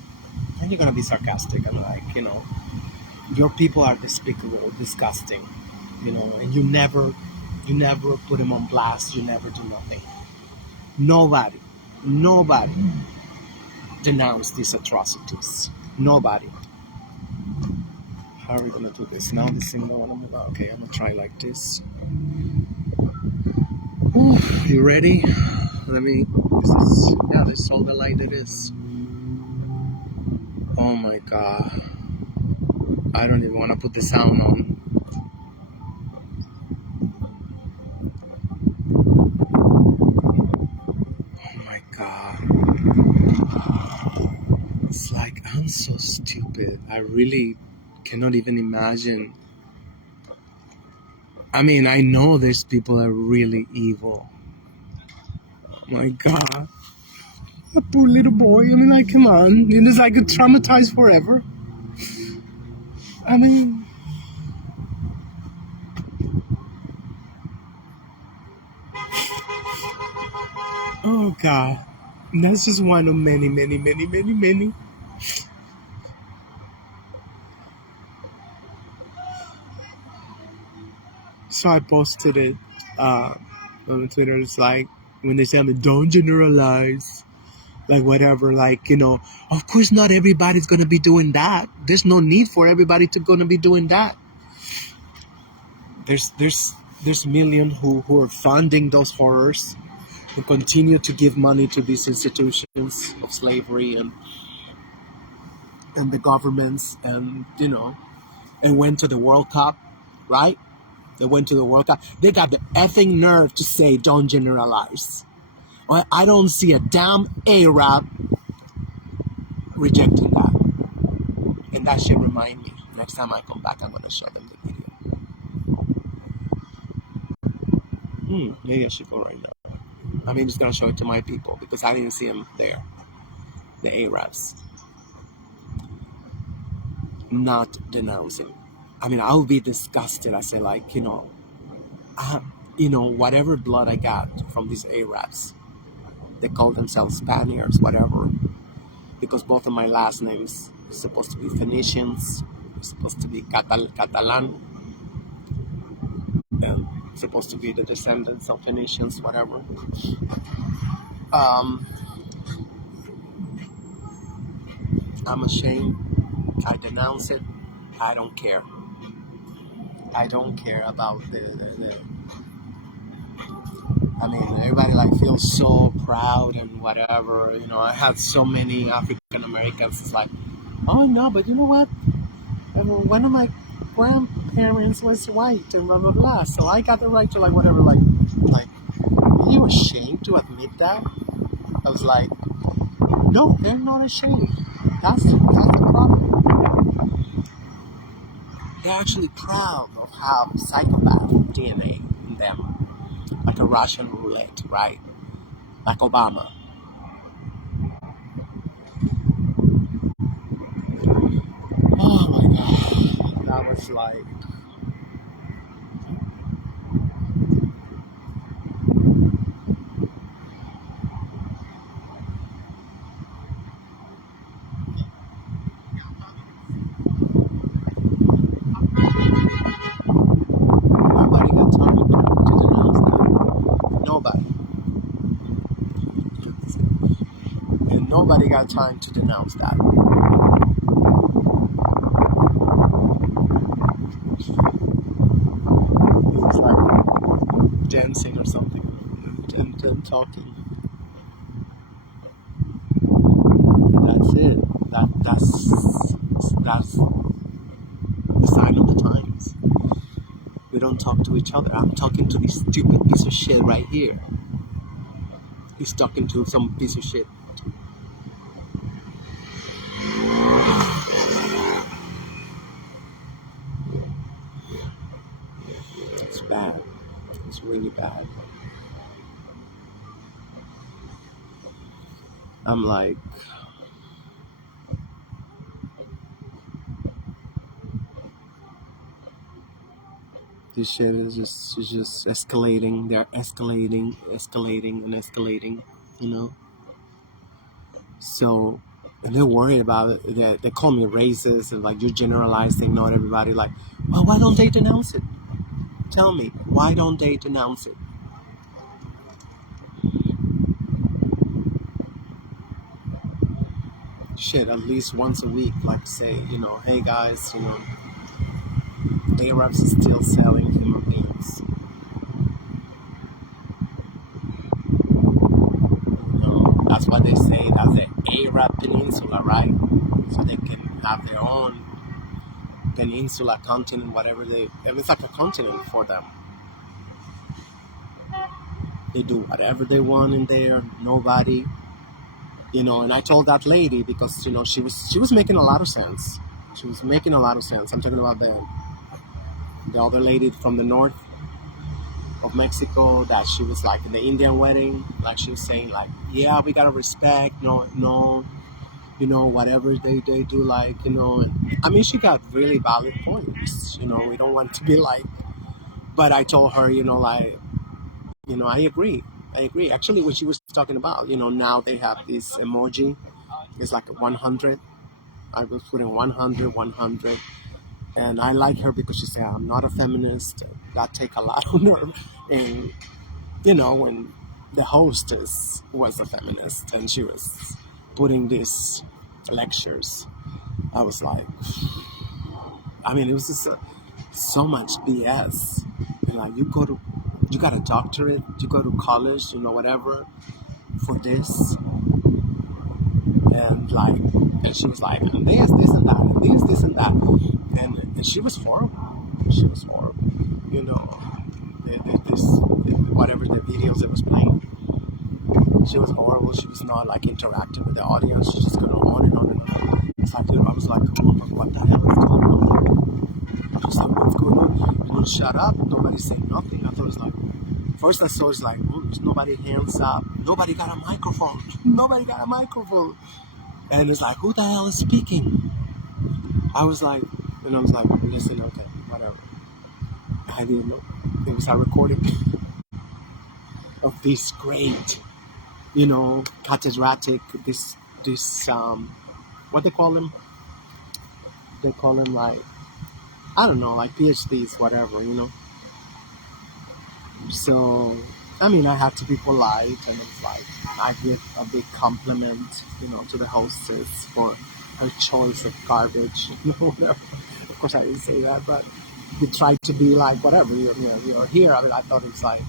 are you gonna be sarcastic? I'm like, your people are despicable, disgusting, and you never put them on blast. You never do nothing. Nobody denounced these atrocities. Nobody. How are we gonna do this now? This thing don't wanna move out. Okay, I'm gonna try like this. Ooh, you ready? This is all the light it is. Oh my God. I don't even want to put the sound on. Oh my God. It's like, I'm so stupid. I really cannot even imagine. I mean, I know these people are really evil. Oh my God. A poor little boy. I mean, like, come on. It's like traumatized forever. I mean, Oh God, that's just one of many, many, many, many, many. So I posted it on Twitter. It's like when they say, "Don't generalize." Like whatever, like of course not everybody's gonna be doing that. There's no need for everybody to gonna be doing that. There's millions who are funding those horrors, who continue to give money to these institutions of slavery and the governments, and and went to the World Cup, right? They went to the World Cup. They got the effing nerve to say don't generalize. Well, I don't see a damn Arab rejecting that. And that should remind me. Next time I come back, I'm going to show them the video. Maybe I should go right now. I'm just going to show it to my people because I didn't see them there. The Arabs. Not denouncing. I'll be disgusted. I say, like, whatever blood I got from these Arabs, they call themselves Spaniards, whatever, because both of my last names are supposed to be Phoenicians, supposed to be Catalan, and supposed to be the descendants of Phoenicians, whatever. I'm ashamed. I denounce it. I don't care. I don't care about the everybody like feels so proud and whatever. I had so many African Americans. It's like, oh no, but you know what? One of my grandparents was white and blah blah blah. So I got the right to like whatever. Like, are you ashamed to admit that? I was like, no, they're not ashamed. That's the problem. They're actually proud of how psychopath DNA in them, like a Russian roulette, right? Like Obama. Oh my God, that was like. Nobody got time to denounce that. Nobody. And nobody got time to denounce that. It's like dancing or something and talking. That's it. That's the sign of the times. We don't talk to each other. I'm talking to this stupid piece of shit right here. He's talking to some piece of shit. It's bad. It's really bad. I'm like, this shit is just escalating. They're escalating, and escalating. So, and they're worried about it. They call me racist and like you're generalizing, not everybody. Like, well, why don't they denounce it? Tell me, why don't they denounce it? Shit, at least once a week, like say, hey guys, Arabs is still selling human beings. That's what they say. That's the Arab Peninsula, right? So they can have their own peninsula, continent, whatever it's like a continent for them. They do whatever they want in there. Nobody, And I told that lady because she was making a lot of sense. She was making a lot of sense. I'm talking about the other lady from the north of Mexico that she was like in the Indian wedding, like she was saying like, yeah, we gotta respect, no, whatever they do, like, and she got really valid points, we don't want to be like, but I told her, like, I agree, I agree. Actually, what she was talking about, now they have this emoji. It's like 100. I was putting 100, 100. And I like her because she said, I'm not a feminist. That take a lot of nerve. And, when the hostess was a feminist and she was putting these lectures, I was like, I mean, it was just so much BS. And like, you got a doctorate, you go to college, whatever, for this. And like, and she was like, this and that, this and that. And she was horrible. She was horrible. Whatever the videos that was playing, she was horrible. She was not like interacting with the audience. She just going on and on and on. It's like, I was like, oh, what the hell is going on? I was like, what's going on? Shut up. Nobody said nothing. I thought it was like, first I saw it's like, there's nobody hands up. Nobody got a microphone. Nobody got a microphone. And it's like, who the hell is speaking? I was like, listen, okay, whatever. I didn't know. It was a recording of this great, catedratic, this, what they call them? They call them like, I don't know, like PhDs, whatever. So, I mean, I had to be polite, and it's like, I give a big compliment, to the hostess for her choice of garbage, whatever. Of course, I didn't say that, but we tried to be like, whatever, you're here. I mean, I thought it was like,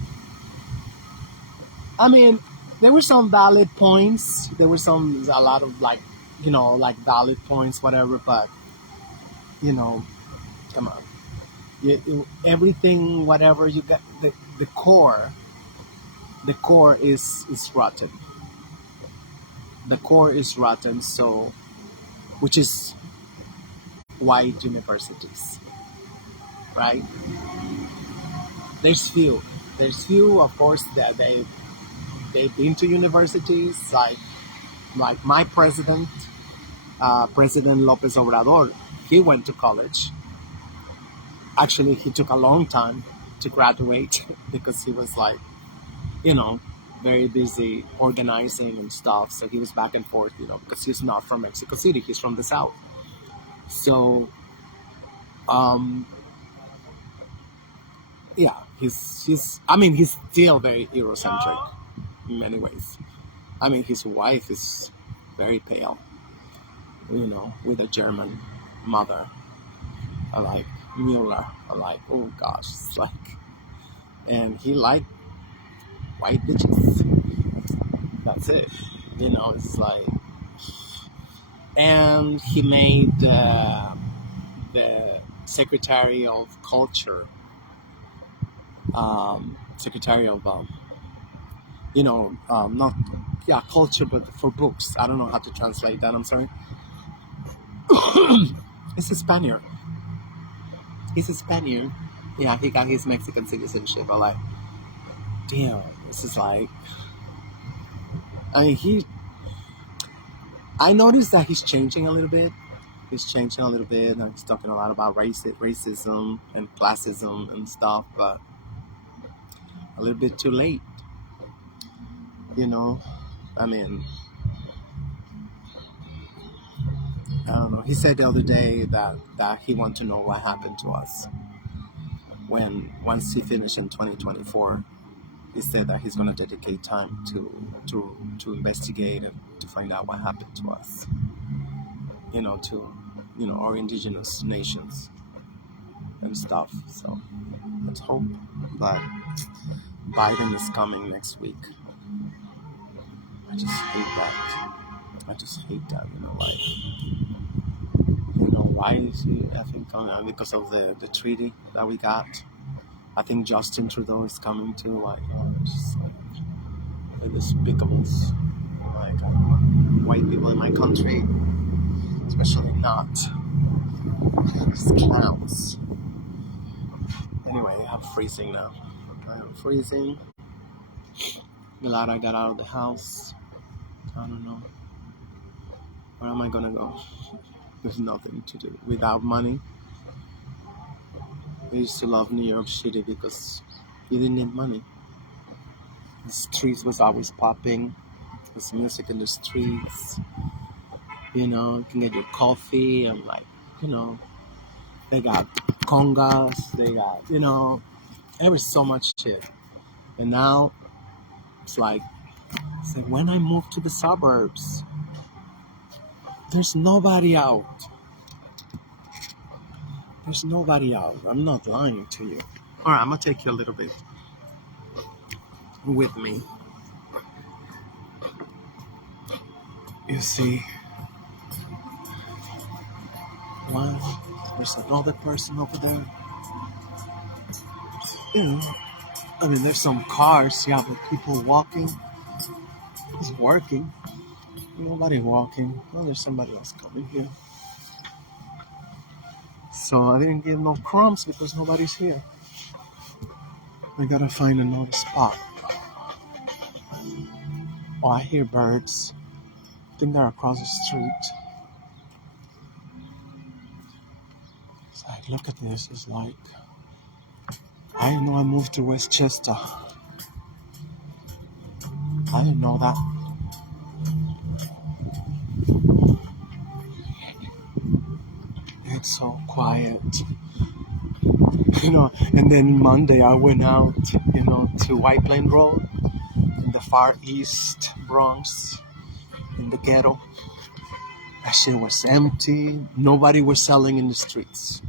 I mean, there were some valid points. There were a lot of like, like valid points, whatever, but, come on. Everything, whatever you got, the core is rotten. The core is rotten, so, which is white universities, right? There's few, of course, that they've been to universities, like my president, President Lopez Obrador. He went to college. Actually, he took a long time to graduate because he was like, very busy organizing and stuff. So he was back and forth, because he's not from Mexico City. He's from the South. So, yeah, he's still very Eurocentric in many ways. I mean, his wife is very pale, with a German mother. I like Mueller. I like, oh gosh, it's like, and he liked white bitches. That's it. It's like, and he made the Secretary of Culture, Secretary of, not, yeah, culture, but for books. I don't know how to translate that. I'm sorry. It's a Spaniard. He's a Spaniard. Yeah, he got his Mexican citizenship. I'm like, damn, this is like, I mean, I noticed that he's changing a little bit. He's changing a little bit, and he's talking a lot about racism and classism and stuff, but a little bit too late. I mean, I don't know. He said the other day that he wanted to know what happened to us once he finished in 2024. He said that he's going to dedicate time to investigate and to find out what happened to us. To our indigenous nations and stuff. So let's hope that Biden is coming next week. I just hate that. I just hate that. Why is he effing coming? Because of the treaty that we got. I think Justin Trudeau is coming too. Like, it's just like despicables. Like, I don't want white people in my country, especially not. These clowns. Anyway, I'm freezing now. I am freezing. Glad I got out of the house. I don't know. Where am I gonna go? There's nothing to do. Without money. I used to love New York City because you didn't need money. The streets was always popping. There's music in the streets. You can get your coffee and like, you know, they got congas, they got, there was so much shit. And now it's like when I moved to the suburbs, there's nobody out. There's nobody out. I'm not lying to you. All right, I'm gonna take you a little bit with me. You see, one, there's another person over there. There's some cars, yeah, but people walking. It's working. Nobody walking. Well, there's somebody else coming here. So I didn't get no crumbs because nobody's here. I gotta find another spot. Oh, I hear birds. I think they're across the street. It's like, look at this. It's like, I didn't know I moved to Westchester. I didn't know that. It's so quiet. And then Monday I went out, to White Plain Road in the far east Bronx, in the ghetto. That shit was empty. Nobody was selling in the streets.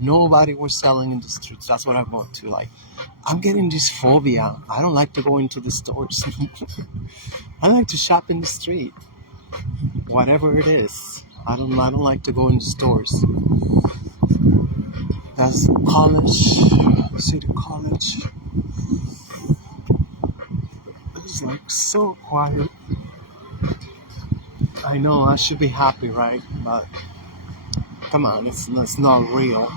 Nobody was selling in the streets. That's what I want to like. I'm getting this phobia. I don't like to go into the stores. I like to shop in the street. Whatever it is. I don't like to go in the stores. That's college, City College. It's like so quiet. I know I should be happy, right? But come on, it's not real.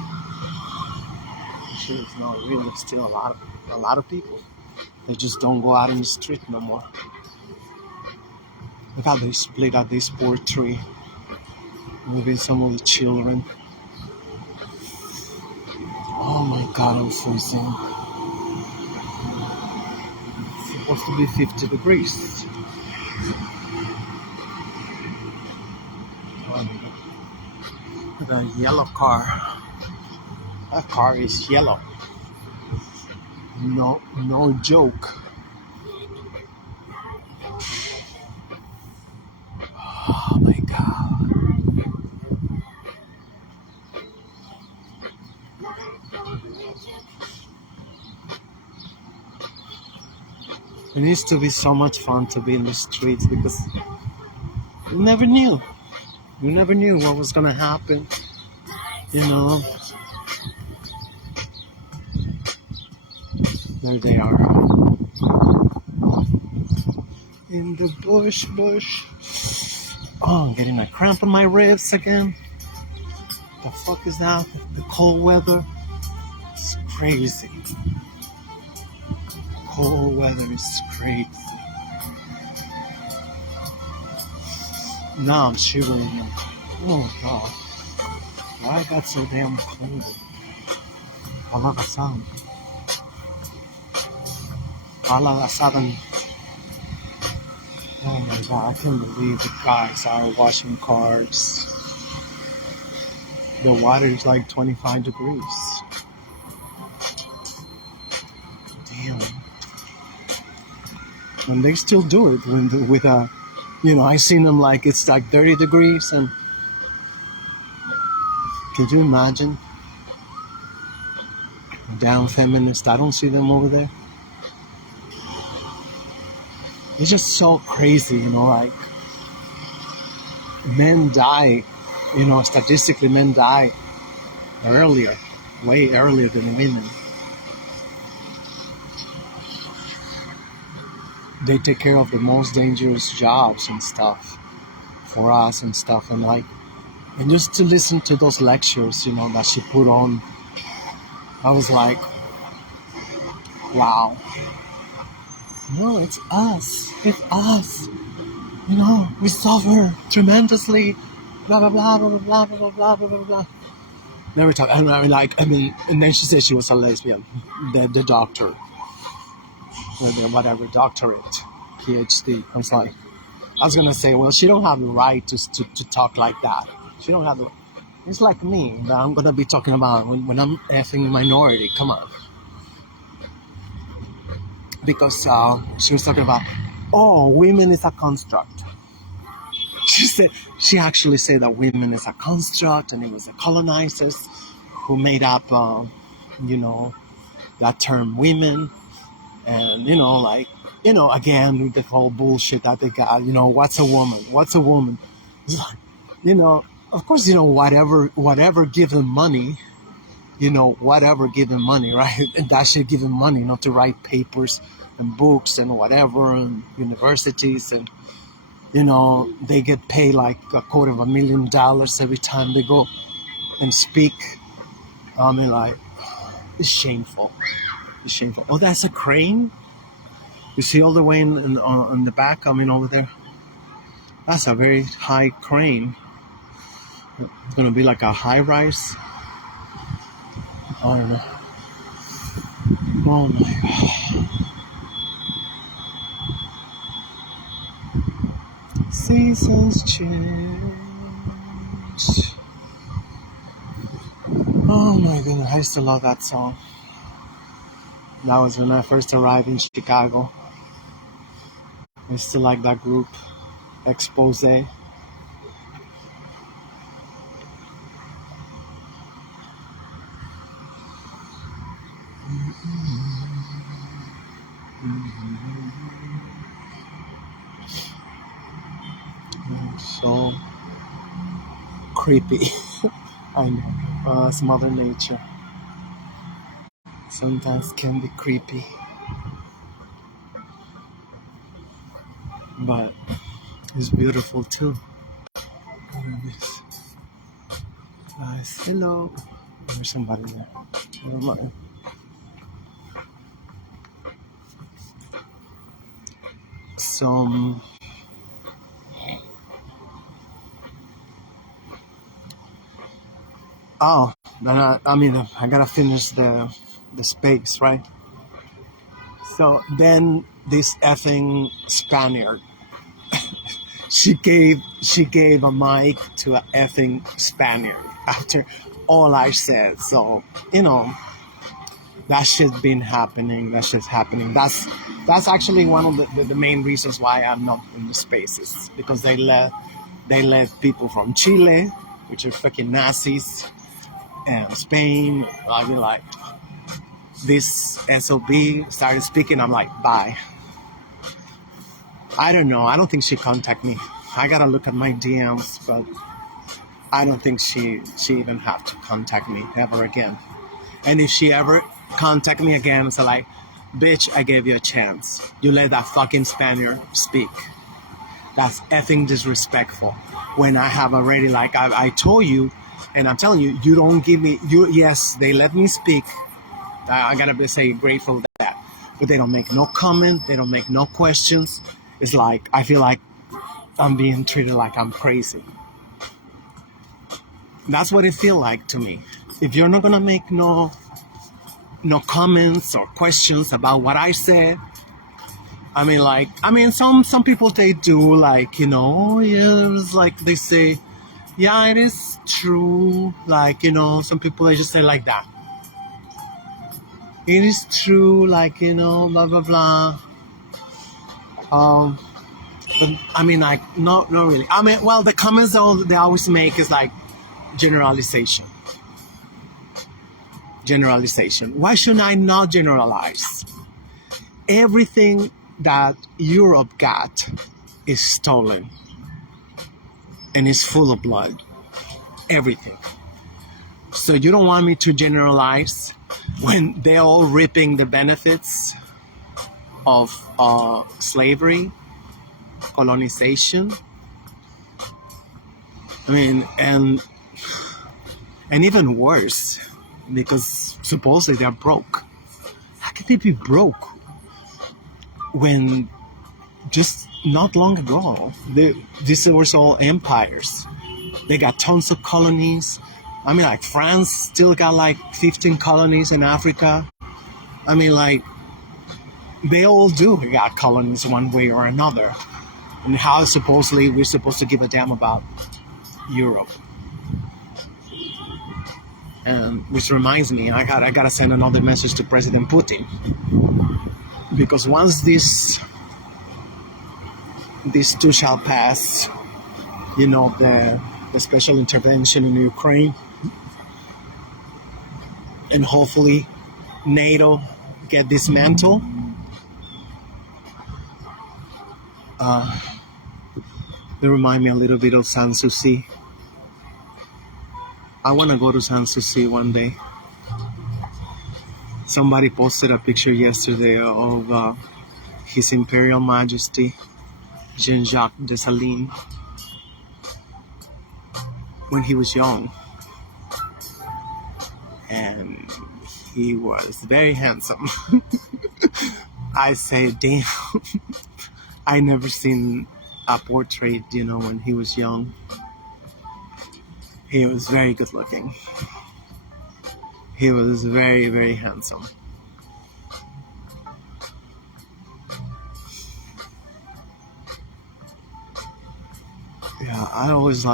It's not real. There's still a lot of people. They just don't go out in the street no more. Look how they split out this poor tree. Maybe some of the children. Oh my God, I'm freezing. It's supposed to be 50 degrees. Look at a yellow car. That car is yellow. No joke. Oh my God. It needs to be so much fun to be in the streets because you never knew. You never knew what was gonna happen. There they are. In the bush. Oh, I'm getting a cramp in my ribs again. The fuck is that? The cold weather. It's crazy. Cold weather is crazy. Now I'm shivering. Oh God. Why I got so damn cold? I love a sound. Oh my God, I can't believe the guys are washing cars. The water is like 25 degrees. Damn. And they still do it with a, I seen them like it's like 30 degrees. And could you imagine? Damn feminist, I don't see them over there. It's just so crazy, like men die, statistically men die earlier, way earlier than women. They take care of the most dangerous jobs and stuff for us and stuff. And just to listen to those lectures, that she put on, I was like, wow. No, it's us. It's us. We suffer tremendously. Blah, blah, blah, blah, blah, blah, blah, blah, blah, blah. Never talk. And then she said she was a lesbian, the doctor. with a whatever doctorate, PhD. I was gonna say, well, she don't have the right to talk like that. She don't have the. It's like me that I'm gonna be talking about when I'm effing minority. Come on, because she was talking about, oh, women is a construct. She actually said that women is a construct, and it was the colonizers who made up, you know, that term women, and again with the whole bullshit that they got. What's a woman? What's a woman? It's like, of course, whatever given money, whatever given money, right? And that shit given money, not to write papers and books and whatever, and universities, and they get paid like $250,000 every time they go and speak. I mean, like, it's shameful. It's shameful. Oh, that's a crane. You see all the way on the back. I mean, over there. That's a very high crane. It's gonna be like a high rise. I don't know. Oh my God. Seasons change. Oh my goodness, I used to love that song. That was when I first arrived in Chicago. I used to like that group, Expose. So creepy. I know. It's Mother Nature. Sometimes can be creepy. But it's beautiful too. Guys, hello. There's somebody there. Never mind. So, I gotta finish the space, right? So then this effing Spaniard, she gave a mic to an effing Spaniard after all I said. So that shit's been happening. That shit's happening. That's actually one of the main reasons why I'm not in the spaces, because they let people from Chile, which are fucking Nazis, and Spain. I mean, like, this SOB started speaking. I'm like, bye. I don't know. I don't think she contacted me. I gotta look at my DMs, but I don't think she even have to contact me ever again. And if she ever contact me again, it's like, bitch, I gave you a chance. You let that fucking Spaniard speak. That's effing disrespectful. When I have already, like, I told you, and I'm telling you, you don't give me, yes, they let me speak. I gotta say grateful for that. But they don't make no comment. They don't make no questions. It's like, I feel like I'm being treated like I'm crazy. That's what it feels like to me. If you're not gonna make no comments or questions about what I said, some people, they do, like, yeah, it's like they say, yeah, it is true. Like, some people, they just say like that. It is true, like, blah, blah, blah. But like, not really. Well, the comments they always make is like generalization. Why should I not generalize? Everything that Europe got is stolen and is full of blood. Everything. So you don't want me to generalize when they're all reaping the benefits of slavery, colonization. And even worse, because supposedly they're broke. How can they be broke when just not long ago these were all empires? They got tons of colonies. Like, France still got like 15 colonies in Africa. they all do got colonies one way or another. And how supposedly we're supposed to give a damn about Europe. Which reminds me, I gotta send another message to President Putin, because once this too shall pass, you know, the special intervention in Ukraine, and hopefully NATO get dismantled. They remind me a little bit of Sanssouci. I want to go to Sanssouci one day. Somebody posted a picture yesterday of His Imperial Majesty Jean-Jacques Dessalines when he was young, and he was very handsome. I say, damn, I never seen a portrait, you know, when he was young. He was very good looking. He was very, very handsome. Yeah, I always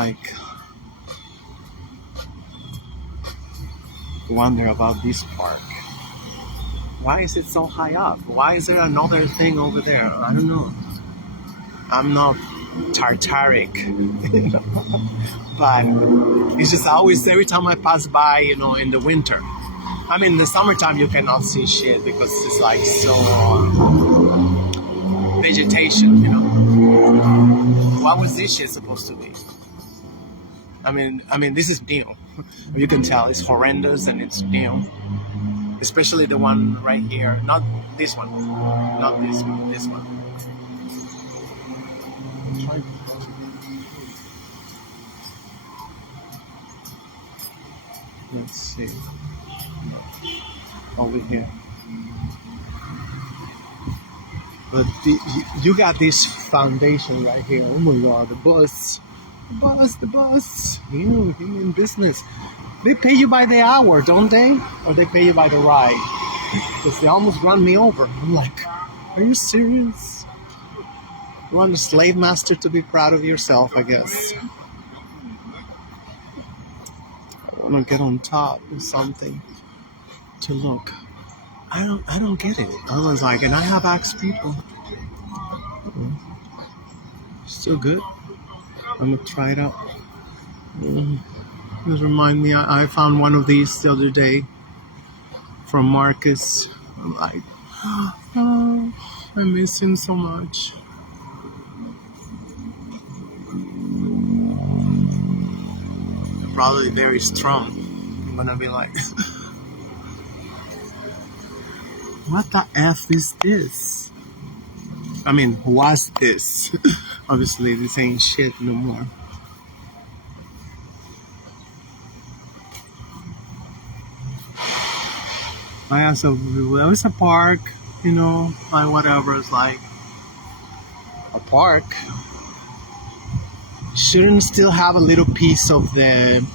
wonder about this park. Why is it so high up? Why is there another thing over there? I don't know. I'm not Tartaric, you know? But it's just always, every time I pass by, you know, in the winter. I mean, in the summertime you cannot see shit because it's like so vegetation, you know. What was this shit supposed to be? I mean, this is new. You can tell it's horrendous and it's new. Especially the one right here. Not this one. Not this one. This one. Let's see. Over here. But you got this foundation right here. Oh my god, the bus. The bus. You in business. They pay you by the hour, don't they? Or they pay you by the ride? Because they almost run me over. I'm like, are you serious? You want a slave master to be proud of yourself, I guess. I want to get on top or something to look. I don't get it. I was like, and I have asked people. Still good. I'm gonna try it out. Just remind me, I found one of these the other day from Marcus. I'm like, oh, I miss him so much. They're probably very strong. I'm gonna be like, what the F is this? I mean, what's this? Obviously, this ain't shit no more. I also, well, it's a park, you know, like whatever. It's like a park. Shouldn't still have a little piece of the.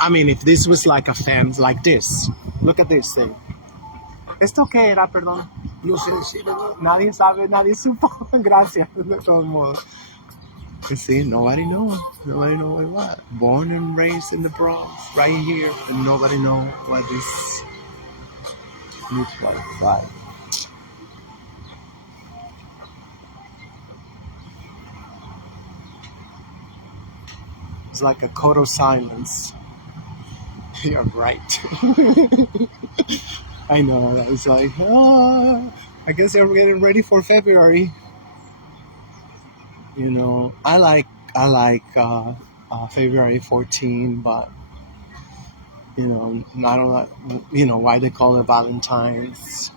I mean, if this was like a fence, like this. Look at this thing. ¿Esto qué era, perdón? No sé decirlo. Nadie sabe, nadie supo. Gracias, de todos modos. You see, nobody knows. Nobody knows what. Born and raised in the Bronx, right here, and nobody knows what this looks like. It's like a code of silence. You're right. I know. It's like, I guess they're getting ready for February. You know, I like February 14, but you know, I don't like, you know, why they call it Valentine's.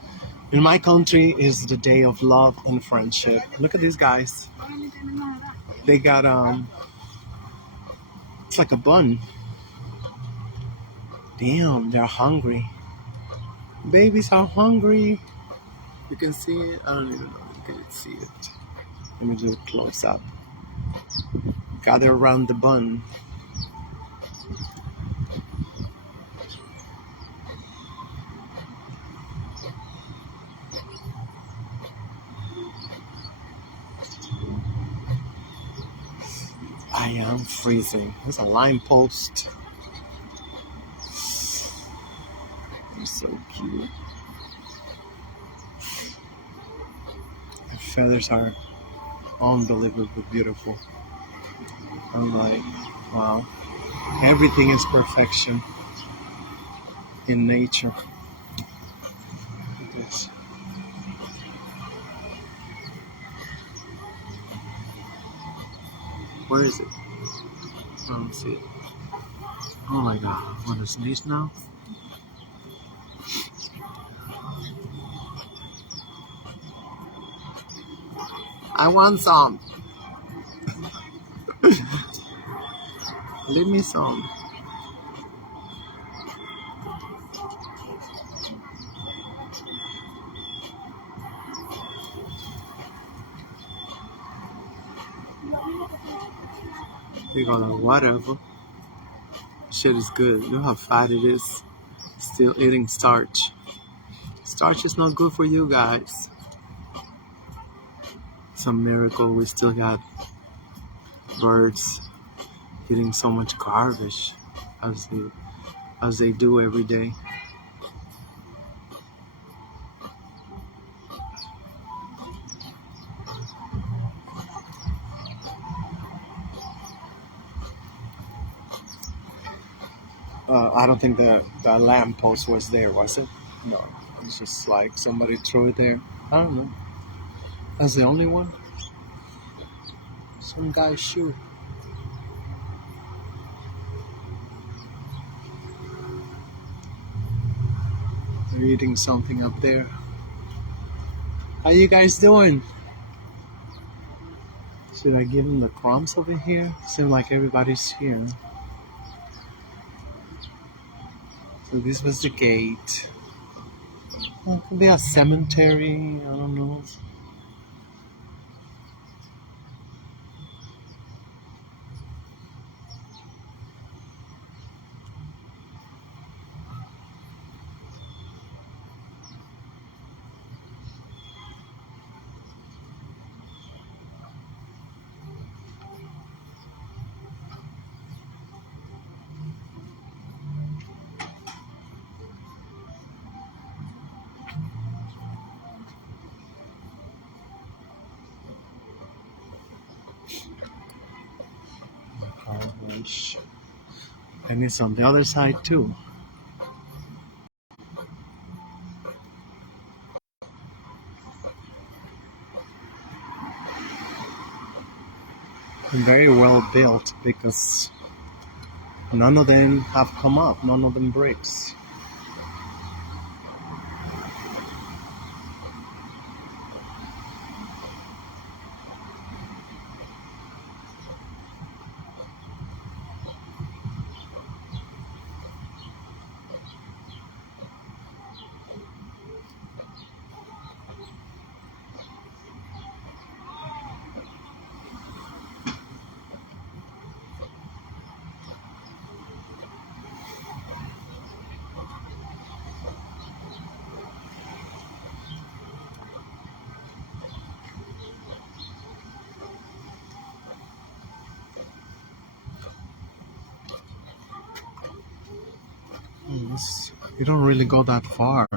In my country, is the day of love and friendship. Look at these guys. They got it's like a bun. Damn, they're hungry. Babies are hungry. You can see it. I don't even know if you can see it. Let me do it close up. Gather around the bun. I am freezing. There's a line post. You're so cute. The feathers are unbelievably beautiful. I'm like, wow. Everything is perfection in nature. Look at this. Where is it? I don't see it. Oh my god. What is this now? I want some. Leave me some. You go like, whatever. Shit is good. Look how fat it is. Still eating starch. Starch is not good for you guys. It's a miracle we still got birds eating so much garbage as they do every day. I don't think the lamp post was there, was it? No, it's just like somebody threw it there. I don't know. That's the only one. Some guy's shoe. They're eating something up there. How you guys doing? Should I give them the crumbs over here? Seems like everybody's here. So this was the gate. Well, could be a cemetery. I don't know. And it's on the other side too. Very well built because none of them have come up, none of them breaks. You don't really go that far.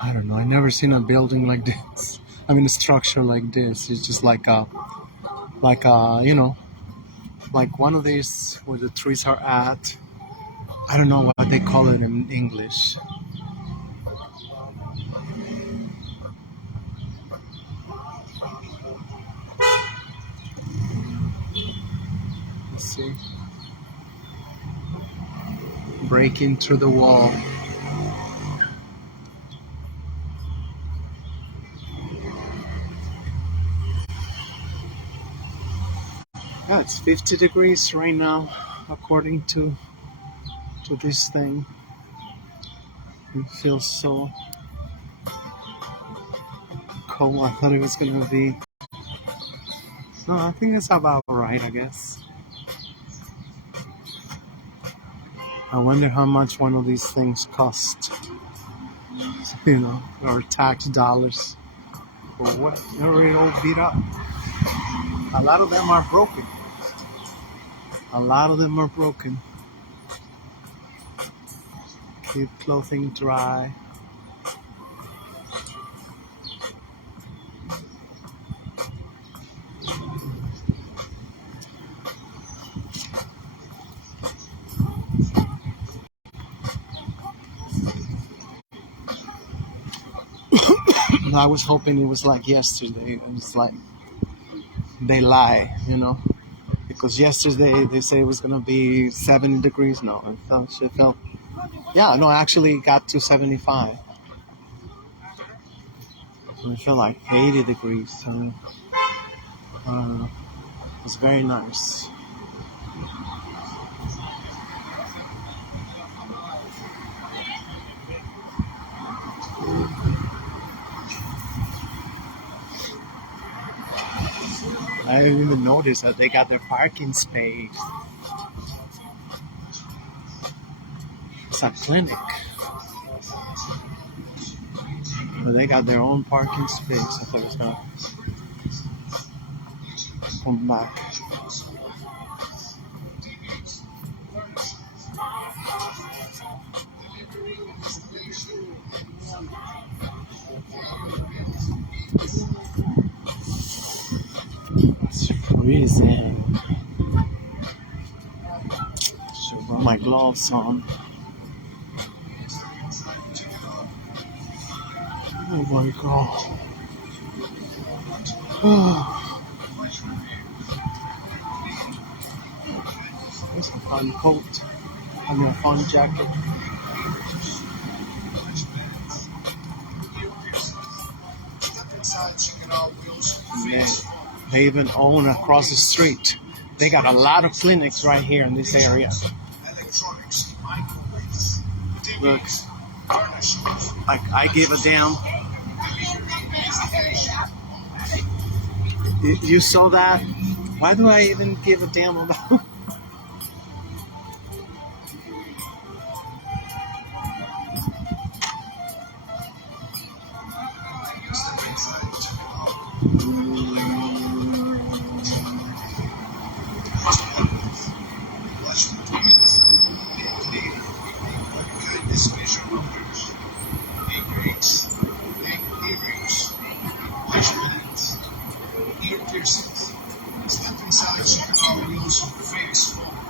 I don't know. I never seen a building like this. I mean, a structure like this. It's just like a, like one of these where the trees are at. I don't know what they call it in English. Let's see. Breaking through the wall. Yeah, it's 50 degrees right now, according to this thing. It feels so cold. I thought it was gonna be. No, I think it's about right, I guess. I wonder how much one of these things cost. or tax dollars. But what? They're already all beat up. A lot of them are broken. A lot of them are broken. Keep clothing dry. I was hoping it was like yesterday. It was like they lie, because yesterday they said it was gonna be 70 degrees. No, it felt, yeah, no, actually it got to 75. And it felt like 80 degrees. So it was very nice. I didn't even notice that they got their parking space. It's a clinic. But they got their own parking space. I thought it was gonna come back. It's freezing. Should put my gloves on. Oh my god. It's a fun coat. I mean, a fun jacket. Yeah. They even own across the street. They got a lot of clinics right here in this area. Look, like I give a damn. You saw that? Why do I even give a damn about?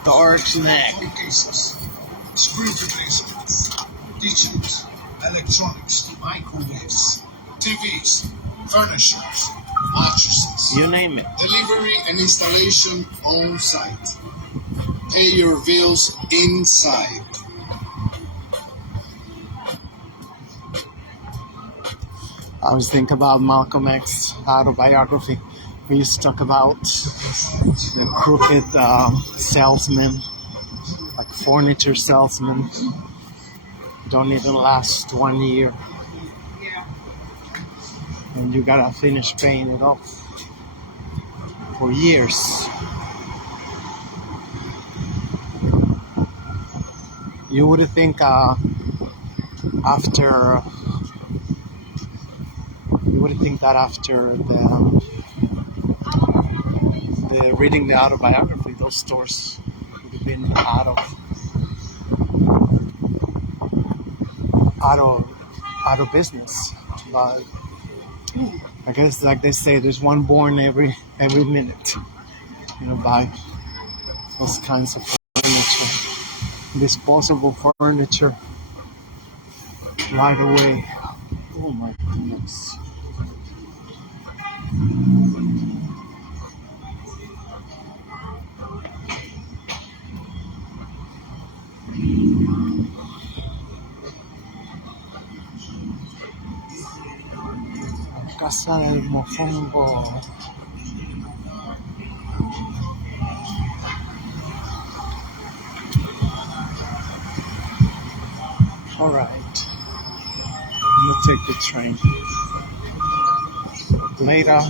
The orc's neck. Screen replacements, teachings, electronics, microwaves, TVs, furniture, mattresses. You name it. Delivery and installation on site. Pay your bills inside. I was thinking about Malcolm X's autobiography. We used to talk about the crooked salesmen, like furniture salesmen, don't even last 1 year. And you gotta finish paying it off for years. You would think after the reading the autobiography, those stores would have been out of business. But I guess, like they say, there's one born every minute. Buy those kinds of furniture, disposable furniture, right away. Oh my goodness. Casa del Mofongo. All right, I'm gonna take the train later.